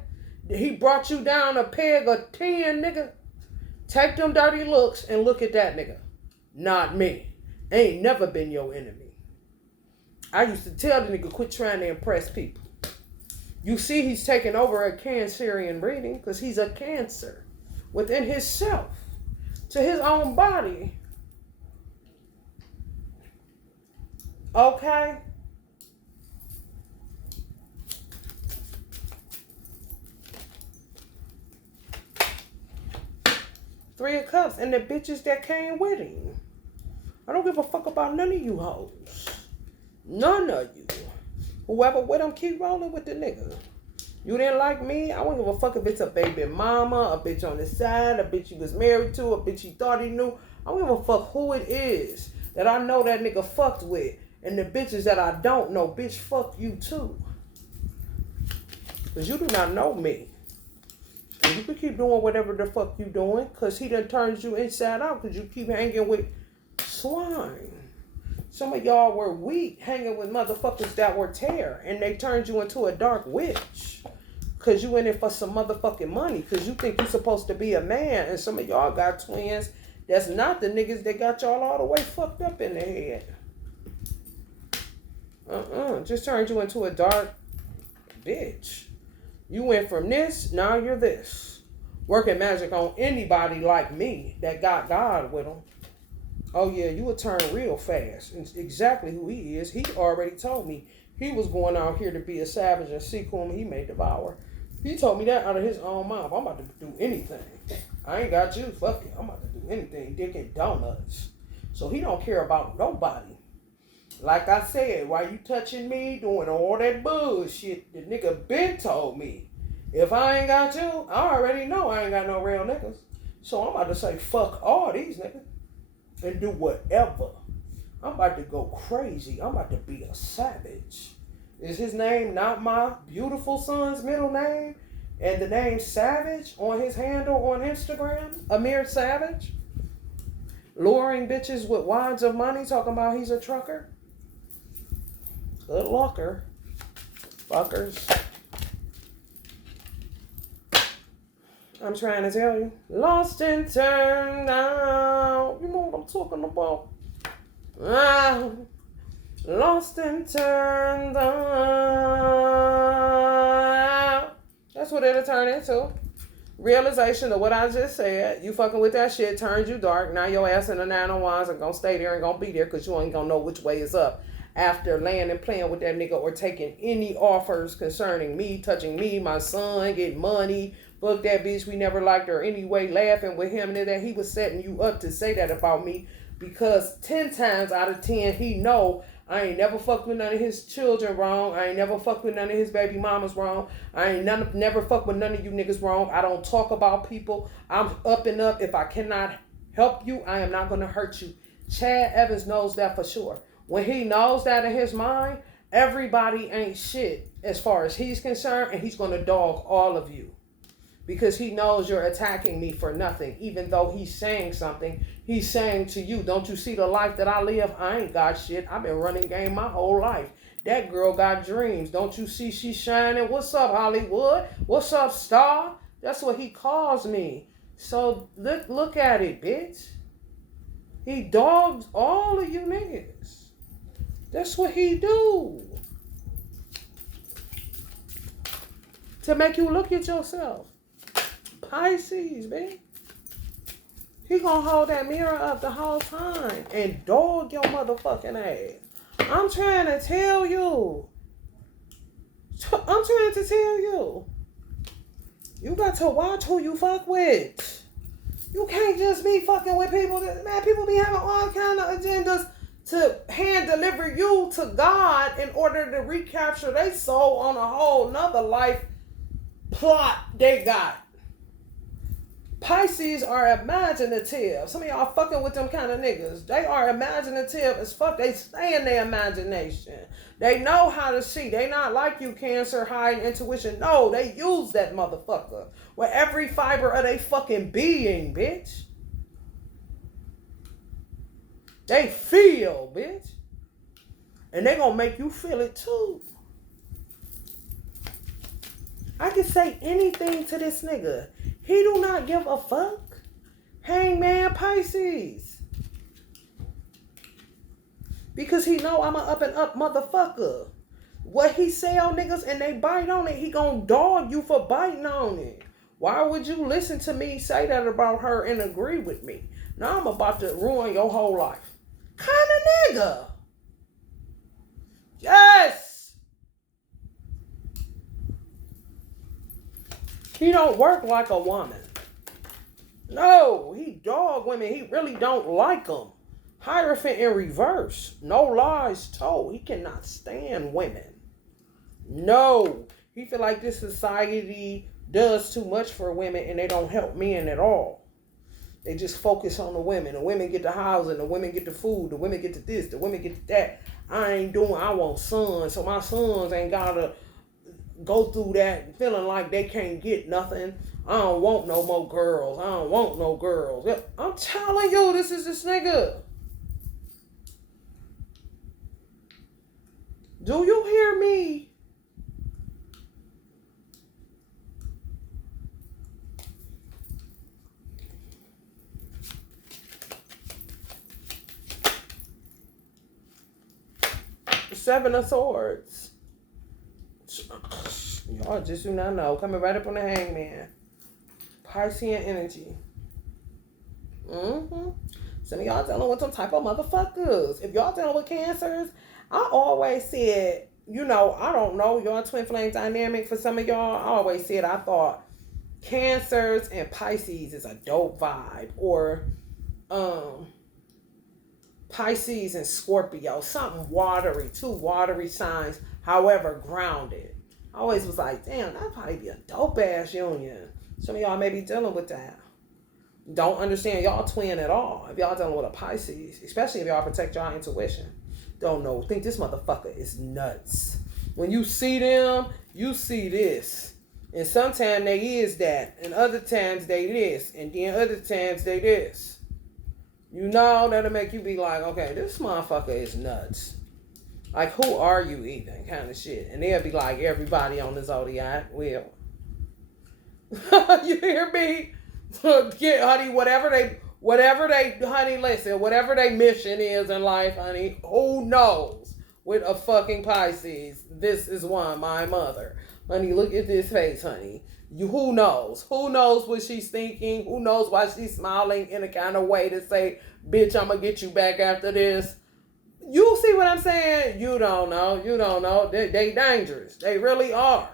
He brought you down a peg of 10, nigga. Take them dirty looks and look at that nigga. Not me. Ain't never been your enemy. I used to tell the nigga, quit trying to impress people. You see he's taking over a Cancerian reading because he's a Cancer within himself, to his own body. Okay? Three of Cups and the bitches that came with him. I don't give a fuck about none of you hoes. None of you. Whoever with them, keep rolling with the nigga. You didn't like me? I don't give a fuck if it's a baby mama, a bitch on the side, a bitch you was married to, a bitch you thought he knew. I don't give a fuck who it is that I know that nigga fucked with. And the bitches that I don't know, bitch, fuck you too. Because you do not know me. So you can keep doing whatever the fuck you doing, because he done turns you inside out because you keep hanging with swine. Some of y'all were weak hanging with motherfuckers that were tear, and they turned you into a dark witch because you in it for some motherfucking money, because you think you're supposed to be a man, and some of y'all got twins that's not the niggas that got y'all all the way fucked up in the head. Just turned you into a dark bitch. You went from this, now you're this. Working magic on anybody like me that got God with them. Oh yeah, you would turn real fast. And exactly who he is. He already told me he was going out here to be a savage and see whom he may devour. He told me that out of his own mouth. I'm about to do anything. I ain't got you. Fuck it. I'm about to do anything. Dick and donuts. So he don't care about nobody. Like I said, why you touching me, doing all that bullshit, the nigga been told me. If I ain't got you, I already know I ain't got no real niggas. So I'm about to say fuck all these niggas. And do whatever. I'm about to go crazy. I'm about to be a savage. Is his name not my beautiful son's middle name? And the name Savage on his handle on Instagram? Amir Savage? Luring bitches with wads of money, talking about he's a trucker? Good lucker. Fuckers. I'm trying to tell you. Lost and turned out. You know what I'm talking about. Lost and turned out. That's what it'll turn into. Realization of what I just said. You fucking with that shit turned you dark. Now your ass in the 901s are gonna stay there and gonna be there because you ain't gonna know which way is up after laying and playing with that nigga or taking any offers concerning me, touching me, my son, getting money. Fuck that bitch. We never liked her anyway. Laughing with him and that he was setting you up to say that about me because 10 times out of 10 he know I ain't never fucked with none of his children wrong. I ain't never fucked with none of his baby mamas wrong. I ain't never fucked with none of you niggas wrong. I don't talk about people. I'm up and up. If I cannot help you, I am not going to hurt you. Chad Evans knows that for sure. When he knows that in his mind, everybody ain't shit as far as he's concerned, and he's going to dog all of you. Because he knows you're attacking me for nothing. Even though he's saying something, he's saying to you, don't you see the life that I live? I ain't got shit. I've been running game my whole life. That girl got dreams. Don't you see she's shining? What's up, Hollywood? What's up, star? That's what he calls me. So look at it, bitch. He dogs all of you niggas. That's what he do. To make you look at yourself. Pisces, man. He gonna hold that mirror up the whole time and dog your motherfucking ass. I'm trying to tell you. You got to watch who you fuck with. You can't just be fucking with people. Man, people be having all kind of agendas to hand deliver you to God in order to recapture their soul on a whole nother life plot they got. Pisces are imaginative. Some of y'all fucking with them kind of niggas. They are imaginative as fuck. They stay in their imagination. They know how to see. They not like you, Cancer, high in intuition. No, they use that motherfucker with every fiber of their fucking being, bitch. They feel, bitch. And they gonna make you feel it too. I can say anything to this nigga. He do not give a fuck. Hangman Pisces. Because he know I'm a up and up motherfucker. What he say on niggas and they bite on it, he gonna dog you for biting on it. Why would you listen to me say that about her and agree with me? Now I'm about to ruin your whole life. Kind of nigga. Yes. He don't work like a woman. No, he dog women. He really don't like them. Hierophant in reverse. No lies told. He cannot stand women. No. He feel like this society does too much for women and they don't help men at all. They just focus on the women. The women get the housing. The women get the food. The women get the this. The women get the that. I want sons. So my sons ain't got to go through that feeling like they can't get nothing. I don't want no more girls. I don't want no girls. I'm telling you, this is this nigga. Do you hear me? Seven of Swords. Y'all just do not know. Coming right up on the hangman. Piscean energy. Some of y'all dealing with some type of motherfuckers. If y'all dealing with Cancers, I always said, I don't know your twin flame dynamic for some of y'all. I always said I thought Cancers and Pisces is a dope vibe. Or Pisces and Scorpio. Something watery. Two watery signs. However, grounded. I always was like, damn, that'd probably be a dope ass union. Some of y'all may be dealing with that. Don't understand y'all twin at all. If y'all dealing with a Pisces, especially if y'all protect y'all intuition. Don't know. Think this motherfucker is nuts. When you see them, you see this. And sometimes they is that. And other times they this. And then other times they this. You know, that'll make you be like, okay, this motherfucker is nuts. Like, who are you even? Kind of shit. And they'll be like, everybody on the Zodiac will. You hear me? Get, honey, whatever they, honey, listen, whatever their mission is in life, honey, who knows? With a fucking Pisces, this is one, my mother. Honey, look at this face, honey. Who knows? Who knows what she's thinking? Who knows why she's smiling in a kind of way to say, bitch, I'm going to get you back after this? You see what I'm saying? You don't know. You don't know. They dangerous. They really are.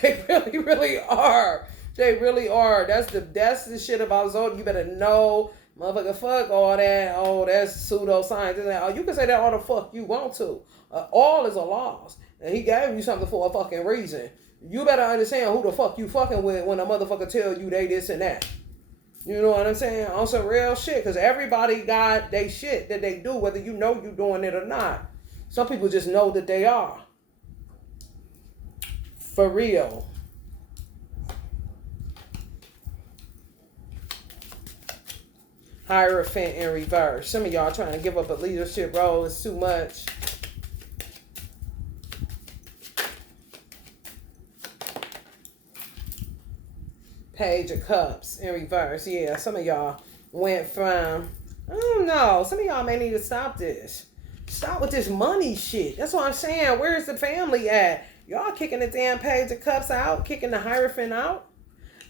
They really, really are. They really are. That's the shit about Zodiac. You better know, motherfucker, fuck all that. Oh, that's pseudoscience. Oh, you can say that all the fuck you want to. All is a loss. And he gave you something for a fucking reason. You better understand who the fuck you fucking with when a motherfucker tell you they this and that. You know what I'm saying? On some real shit. Because everybody got they shit that they do, whether you know you doing it or not. Some people just know that they are. For real. Hierophant in reverse. Some of y'all trying to give up a leadership role. It's too much. Page of Cups in reverse. Yeah, some of y'all went from, I don't know, some of y'all may need to stop this. Stop with this money shit. That's what I'm saying. Where's the family at? Y'all kicking the damn Page of Cups out, kicking the Hierophant out,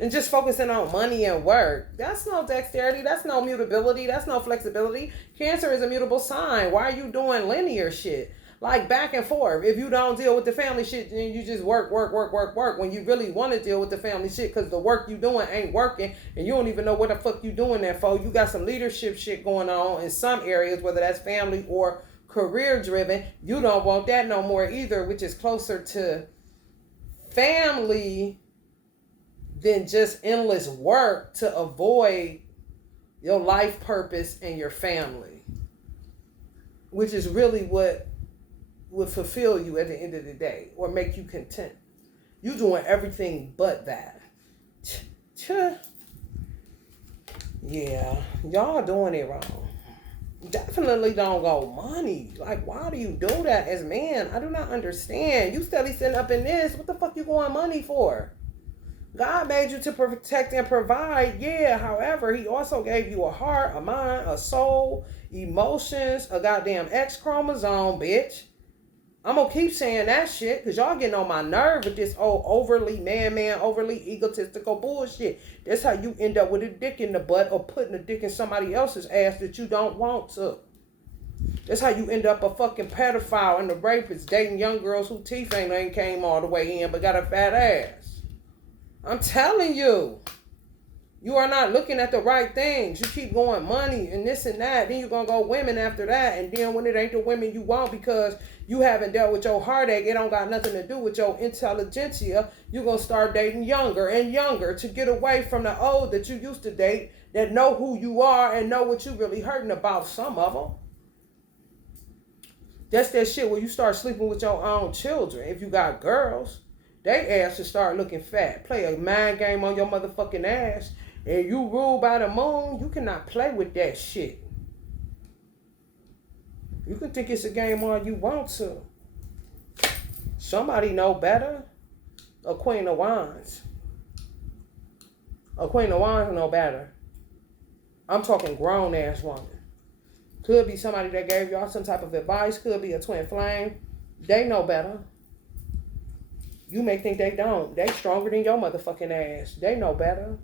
and just focusing on money and work. That's no dexterity. That's no mutability. That's no flexibility. Cancer is a mutable sign. Why are you doing linear shit? Like back and forth. If you don't deal with the family shit, then you just work. When you really want to deal with the family shit, because the work you doing ain't working, and you don't even know what the fuck you doing that for. You got some leadership shit going on in some areas, whether that's family or career driven. You don't want that no more either, which is closer to family than just endless work to avoid your life purpose and your family, which is really what would fulfill you at the end of the day or make you content. You doing everything but that. Yeah, y'all doing it wrong. Definitely don't go money. Like, why do you do that as man? I do not understand. You steady sitting up in this. What the fuck you going money for? God made you to protect and provide. Yeah, however, he also gave you a heart, a mind, a soul, emotions, a goddamn X chromosome, bitch. I'm going to keep saying that shit because y'all getting on my nerve with this old overly overly egotistical bullshit. That's how you end up with a dick in the butt or putting a dick in somebody else's ass that you don't want to. That's how you end up a fucking pedophile and a rapist dating young girls who teeth ain't came all the way in but got a fat ass. I'm telling you. You are not looking at the right things. You keep going money and this and that. Then you're going to go women after that. And then when it ain't the women you want because you haven't dealt with your heartache, it don't got nothing to do with your intelligentsia. You're going to start dating younger and younger to get away from the old that you used to date that know who you are and know what you really hurting about, some of them. That's that shit where you start sleeping with your own children. If you got girls, they ass should start looking fat. Play a mind game on your motherfucking ass. And you rule by the moon, you cannot play with that shit. You can think it's a game all you want to. Somebody know better. A Queen of Wands. A Queen of Wands know better. I'm talking grown ass woman. Could be somebody that gave y'all some type of advice. Could be a twin flame. They know better. You may think they don't. They stronger than your motherfucking ass. They know better.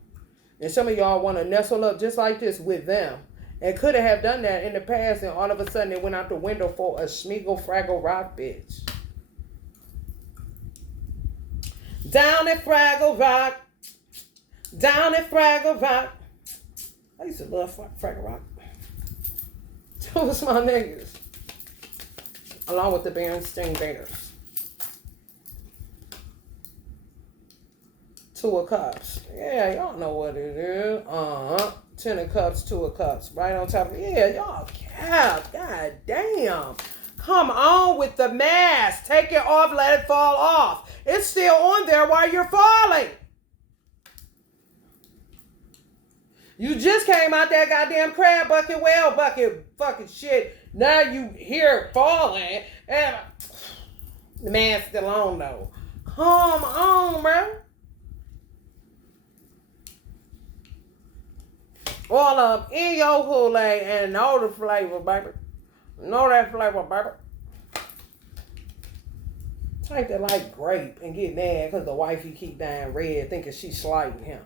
And some of y'all want to nestle up just like this with them. And could have done that in the past, and all of a sudden it went out the window for a Schmeagle Fraggle Rock bitch. Down at Fraggle Rock. Down at Fraggle Rock. I used to love Fraggle Rock. Those my niggas. Along with the Berenstain Bears. Two of Cups. Yeah, y'all know what it is. 10 of Cups, 2 of Cups. Right on top of it. Yeah, y'all cap. God damn. Come on with the mask. Take it off, let it fall off. It's still on there while you're falling. You just came out that goddamn crab bucket, well bucket, fucking shit. Now you hear it falling. And the mask still on though. Come on, bro. All up in your Kool-Aid and know the flavor, baby. Know that flavor, baby. Type that like grape and get mad because the wifey keep buying red thinking she's slighting him.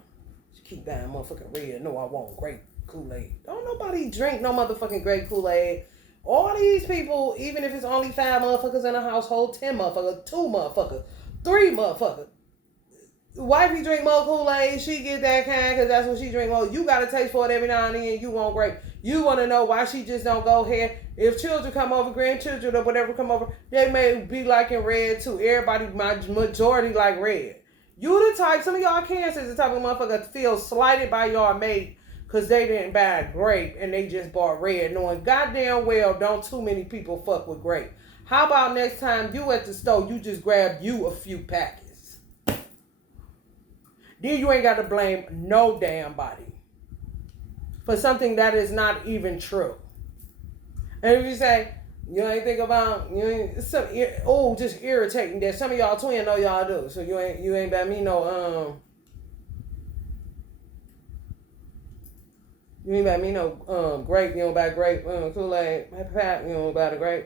She keep buying motherfucking red. No, I want grape Kool-Aid. Don't nobody drink no motherfucking grape Kool-Aid. All these people, even if it's only 5 motherfuckers in a household, 10 motherfuckers, 2 motherfuckers, 3 motherfuckers. Wifey drink more Kool-Aid, she get that kind because that's what she drink more. You got to taste for it every now and then. You want grape. You want to know why she just don't go ahead. If children come over, grandchildren or whatever come over, they may be liking red too. Everybody, my majority like red. You the type, some of y'all cancers, the type of motherfucker feel slighted by y'all mate because they didn't buy grape and they just bought red, knowing goddamn well don't too many people fuck with grape. How about next time you at the store, you just grab you a few packets. Then you ain't got to blame no damn body for something that is not even true. And if you say, you ain't think about, just irritating that some of y'all twin know y'all do. So you ain't buy me no, you ain't buy me no grape, you don't buy grape, Kool-Aid, Pap, you don't buy the grape.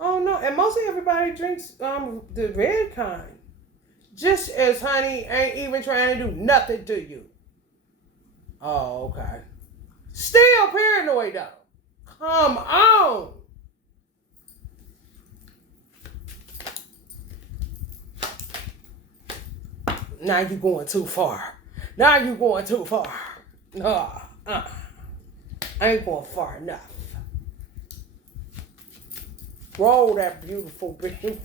Oh no, and mostly everybody drinks the red kind. Just as honey ain't even trying to do nothing to you. Oh, okay. Still paranoid though. Come on. Now you going too far. Now you going too far. I ain't going far enough. Roll that beautiful bean.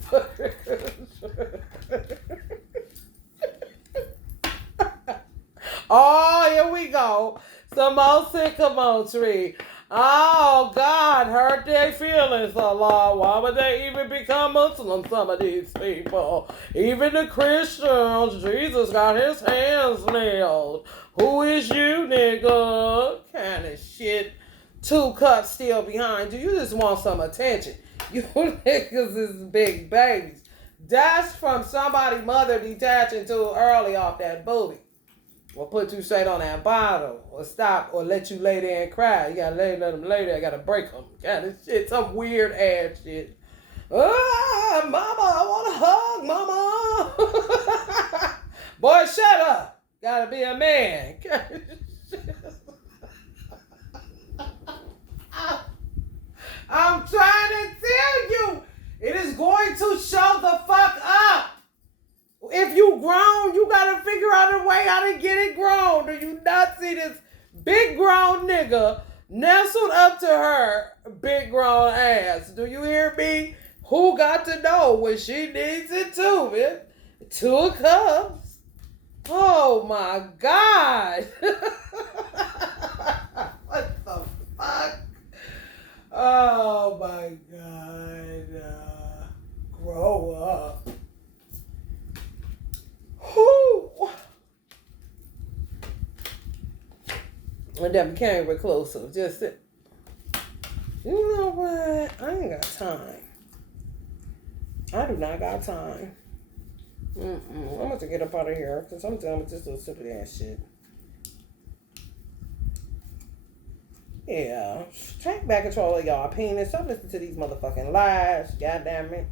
Oh, here we go. Some more sycamore tree. Oh, God, hurt their feelings a lot. Why would they even become Muslim, some of these people? Even the Christians, Jesus got his hands nailed. Who is you, nigga? Kind of shit. 2 cups still behind you. You just want some attention. You niggas is big babies. That's from somebody mother detaching too early off that booty. Or put you straight on that bottle. Or stop. Or let you lay there and cry. You gotta let them lay there. I gotta break them. Kind of shit. Some weird ass shit. Ah, mama, I want a hug, mama. Boy, shut up. Gotta be a man. I'm trying to tell you. It is going to show the fuck up. If you grown, you gotta figure out a way how to get it grown. Do you not see this big grown nigga nestled up to her big grown ass? Do you hear me? Who got to know when she needs it too, man? 2 cups. Oh my God. What the fuck? Oh my God. Grow up. Whoo. And then became reclusive. Just sit. You know what? I ain't got time. I do not got time. I'm about to get up out of here because I'm done with this little stupid ass shit. Yeah. Take back control of y'all penis. Stop listening to these motherfucking lies. God damn it.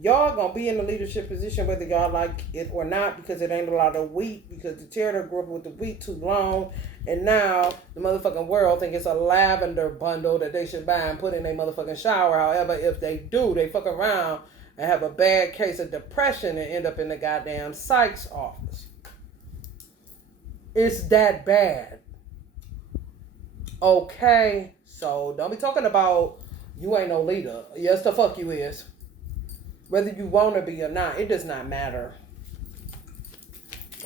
Y'all gonna be in the leadership position whether y'all like it or not because it ain't a lot of wheat because the terrier grew up with the wheat too long and now the motherfucking world think it's a lavender bundle that they should buy and put in their motherfucking shower. However, if they do, they fuck around and have a bad case of depression and end up in the goddamn psych's office. It's that bad. Okay, so don't be talking about you ain't no leader. Yes, the fuck you is. Whether you want to be or not, it does not matter.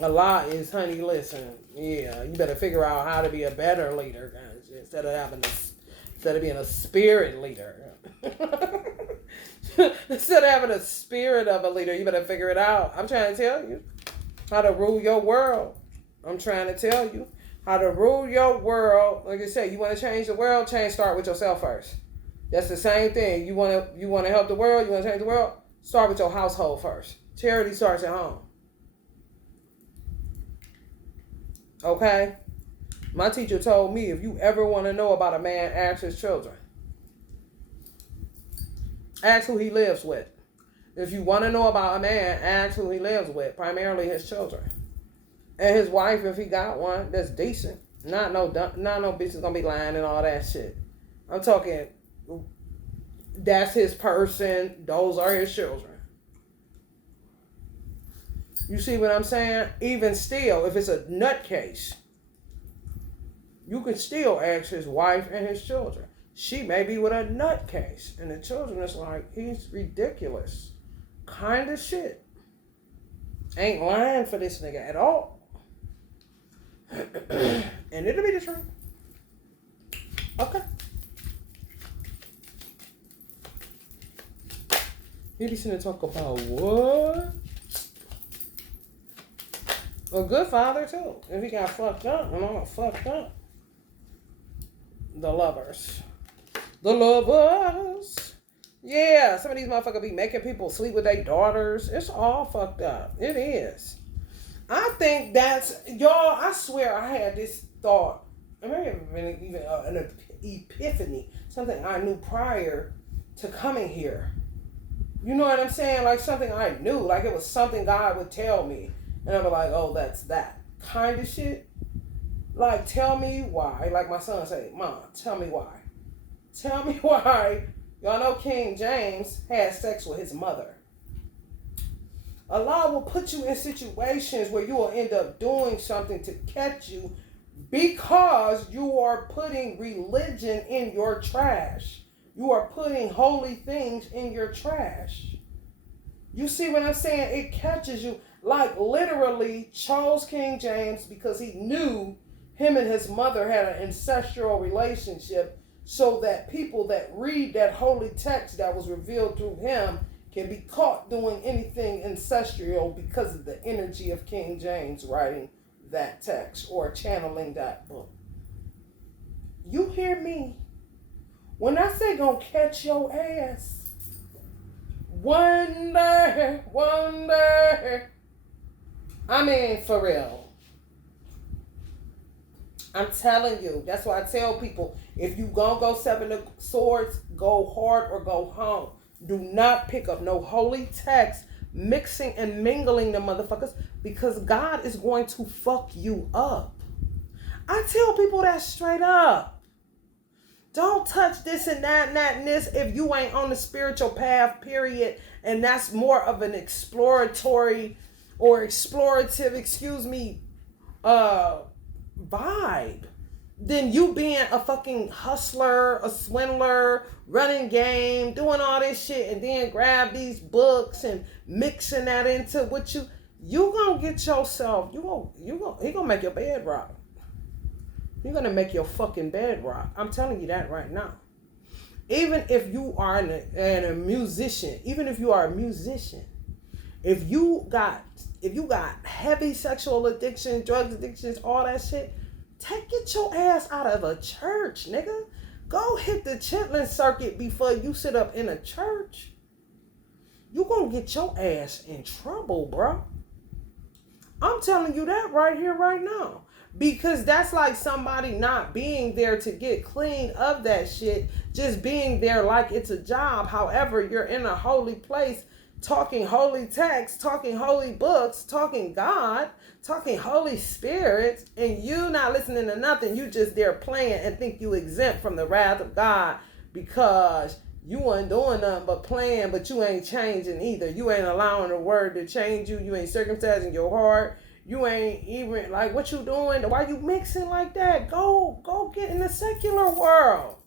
A lot is, honey, listen, yeah, you better figure out how to be a better leader, guys, instead of being a spirit leader. Instead of having a spirit of a leader, you better figure it out. I'm trying to tell you how to rule your world. I'm trying to tell you how to rule your world. Like I said, you want to change the world, start with yourself first. That's the same thing. You want to help the world, you want to change the world, start with your household first. Charity starts at home. Okay? My teacher told me, if you ever want to know about a man, ask his children. Ask who he lives with. If you want to know about a man, ask who he lives with, primarily his children. And his wife, if he got one, that's decent. Not no bitch is gonna be lying and all that shit. I'm talking, that's his person, those are his children. You see what I'm saying? Even still, if it's a nutcase, you can still ask his wife and his children. She may be with a nutcase, and the children is like, he's ridiculous. Kind of shit. Ain't lying for this nigga at all. And it'll be the truth. Okay. He be sitting to talk about what? A good father too. If he got fucked up, and I'm fucked up. The lovers. Yeah, some of these motherfuckers be making people sleep with their daughters. It's all fucked up. It is. I think that's, y'all, I swear I had this thought. It may have been even an epiphany. Something I knew prior to coming here. You know what I'm saying? Like something I knew. Like it was something God would tell me. And I'd be like, oh, that's that kind of shit. Like, tell me why. Like my son say, Mom, tell me why. Tell me why. Y'all know King James had sex with his mother. Allah will put you in situations where you will end up doing something to catch you because you are putting religion in your trash. You are putting holy things in your trash. You see what I'm saying? It catches you. Like literally chose King James because he knew him and his mother had an ancestral relationship, so that people that read that holy text that was revealed through him can be caught doing anything ancestral because of the energy of King James writing that text or channeling that book. You hear me? When I say gonna catch your ass, one day, I mean for real. I'm telling you, that's why I tell people, if you gonna go 7 of swords, go hard or go home. Do not pick up no holy text, mixing and mingling the motherfuckers, because God is going to fuck you up. I tell people that straight up. Don't touch this and that and that and this if you ain't on the spiritual path, period. And that's more of an explorative, vibe than you being a fucking hustler, a swindler, running game, doing all this shit, and then grab these books and mixing that into what you gonna get yourself. He gonna make your bed rock. You're gonna make your fucking bed rock. I'm telling you that right now. Even if you are a musician, if you got heavy sexual addiction, drug addictions, all that shit, get your ass out of a church, nigga. Go hit the chitlin circuit before you sit up in a church. You gonna get your ass in trouble, bro. I'm telling you that right here, right now. Because that's like somebody not being there to get clean of that shit, just being there like it's a job. However, you're in a holy place, talking holy text, talking holy books, talking God, talking Holy Spirit, and you not listening to nothing. You just there playing and think you exempt from the wrath of God because you wasn't doing nothing but playing, but you ain't changing either. You ain't allowing the word to change you. You ain't circumcising your heart. You ain't even, like, what you doing? Why you mixing like that? Go get in the secular world.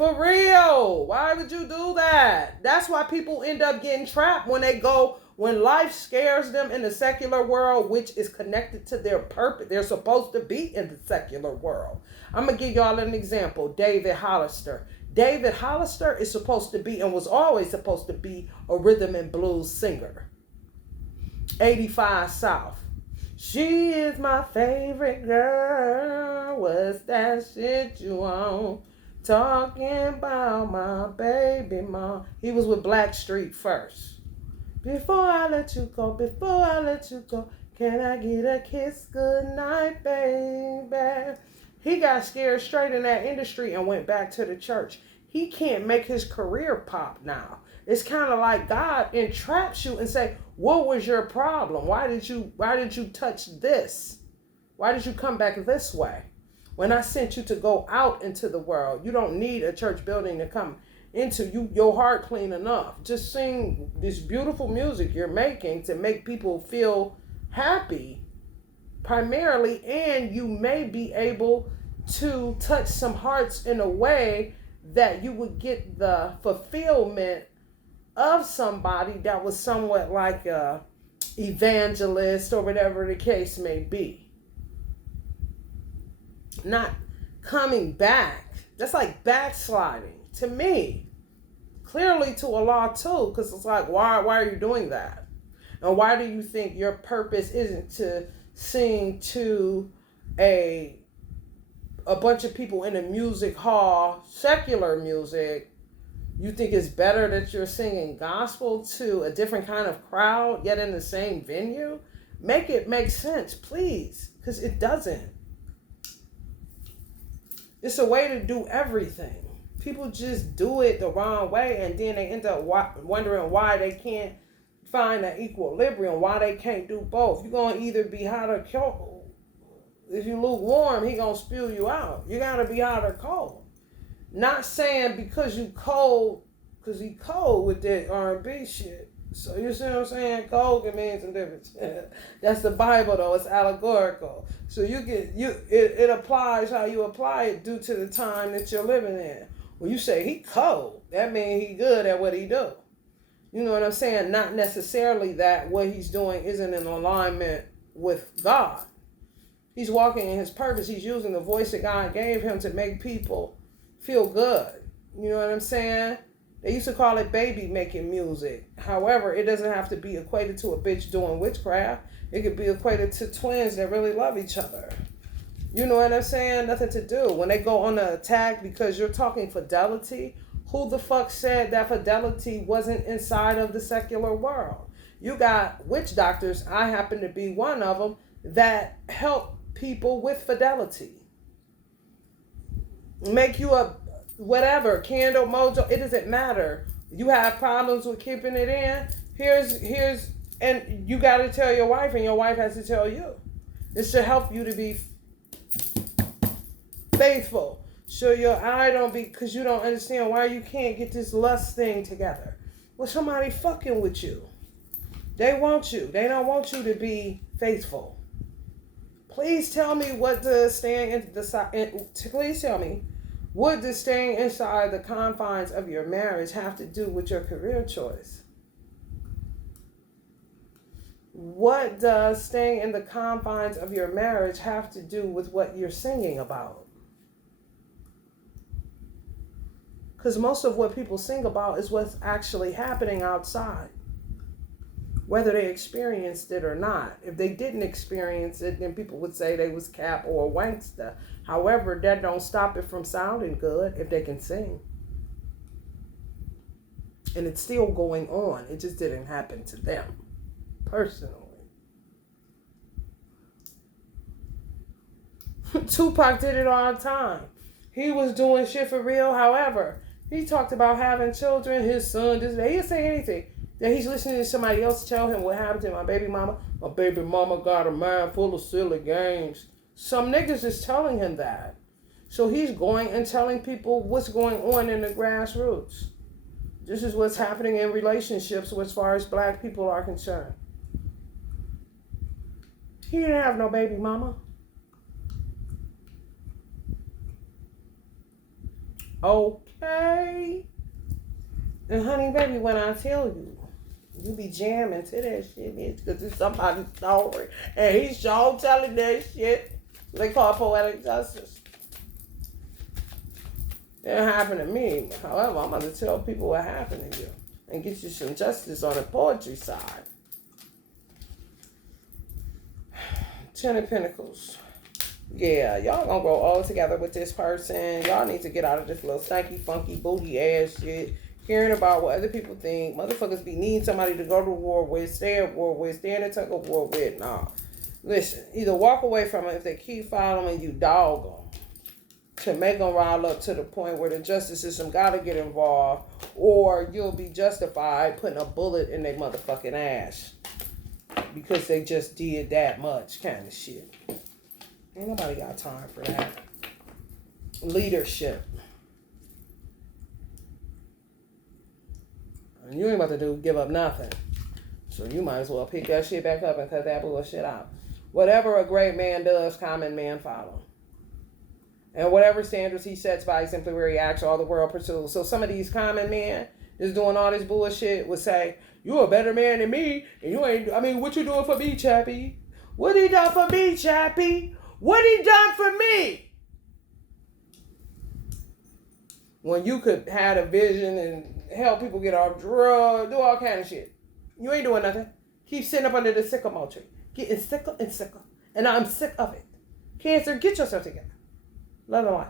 For real. Why would you do that? That's why people end up getting trapped when life scares them in the secular world, which is connected to their purpose. They're supposed to be in the secular world. I'm going to give y'all an example. David Hollister. David Hollister is supposed to be and was always supposed to be a rhythm and blues singer. 85 South. She is my favorite girl. What's that shit you on? Talking about my baby mom. He was with Blackstreet first. Before I let you go, can I get a kiss? Good night, baby. He got scared straight in that industry and went back to the church. He can't make his career pop now. It's kind of like God entraps you and say, what was your problem? Why did you touch this? Why did you come back this way? When I sent you to go out into the world, you don't need a church building to come into you. Your heart clean enough. Just sing this beautiful music you're making to make people feel happy primarily, and you may be able to touch some hearts in a way that you would get the fulfillment of somebody that was somewhat like a evangelist or whatever the case may be. Not coming back. That's like backsliding to me. Clearly to Allah too, because it's like, why are you doing that? And why do you think your purpose isn't to sing to a bunch of people in a music hall, secular music? You think it's better that you're singing gospel to a different kind of crowd, yet in the same venue? Make it make sense, please, because it doesn't. It's a way to do everything. People just do it the wrong way, and then they end up wondering why they can't find an equilibrium, why they can't do both. You're going to either be hot or cold. If you lukewarm, he going to spew you out. You got to be hot or cold. Not saying because you cold, because he cold with that R&B shit. So you see what I'm saying? Cold can mean some different shit. That's the Bible though. It's allegorical. So it applies how you apply it due to the time that you're living in. When you say he cold, that means he good at what he do. You know what I'm saying? Not necessarily that what he's doing isn't in alignment with God. He's walking in his purpose. He's using the voice that God gave him to make people feel good. You know what I'm saying? They used to call it baby making music. However, it doesn't have to be equated to a bitch doing witchcraft. It could be equated to twins that really love each other. You know what I'm saying? Nothing to do. When they go on the attack because you're talking fidelity, who the fuck said that fidelity wasn't inside of the secular world? You got witch doctors, I happen to be one of them, that help people with fidelity. Make you a whatever, candle, mojo, it doesn't matter. You have problems with keeping it in. Here's, and you got to tell your wife, and your wife has to tell you. It's to help you to be faithful. So your eye don't be, because you don't understand why you can't get this lust thing together. Well, somebody fucking with you. They want you. They don't want you to be faithful. Please tell me what does staying in the, please tell me, what does staying inside the confines of your marriage have to do with your career choice? What does staying in the confines of your marriage have to do with what you're singing about? Because most of what people sing about is what's actually happening outside, whether they experienced it or not. If they didn't experience it, then people would say they was cap or wankster. However, that don't stop it from sounding good if they can sing. And it's still going on. It just didn't happen to them personally. Tupac did it all the time. He was doing shit for real. However, he talked about having children, his son, this, that. He didn't say anything. That he's listening to somebody else tell him what happened to my baby mama. My baby mama got a mind full of silly games. Some niggas is telling him that. So he's going and telling people what's going on in the grassroots. This is what's happening in relationships as far as black people are concerned. He didn't have no baby mama. Okay? And honey, baby, when I tell you, you be jamming to that shit, bitch, because it's somebody's story. And he's sure telling that shit. They call it poetic justice. It didn't happen to me. However, I'm going to tell people what happened to you and get you some justice on the poetry side. Ten of Pentacles. Yeah, y'all gonna grow all together with this person. Y'all need to get out of this little stanky, funky, booty ass shit. Caring about what other people think. Motherfuckers be needing somebody to go to war with, stay at war with, stay in a tug of war with. Nah. Listen, either walk away from it if they keep following you, dog them. To make them rile up to the point where the justice system gotta get involved, or you'll be justified putting a bullet in their motherfucking ass. Because they just did that much kind of shit. Ain't nobody got time for that. Leadership. And you ain't about to give up nothing. So you might as well pick that shit back up and cut that bullshit out. Whatever a great man does, common man follow. And whatever standards he sets by exemplary acts, all the world pursues. So some of these common men is doing all this bullshit would say, you a better man than me, and you ain't, what you doing for me, Chappie? What he done for me, Chappie? What he done for me? When you could have a vision and help people get off drugs, do all kind of shit. You ain't doing nothing. Keep sitting up under the sycamore tree. Getting sicker and sicker. And I'm sick of it. Cancer, get yourself together. Love and light.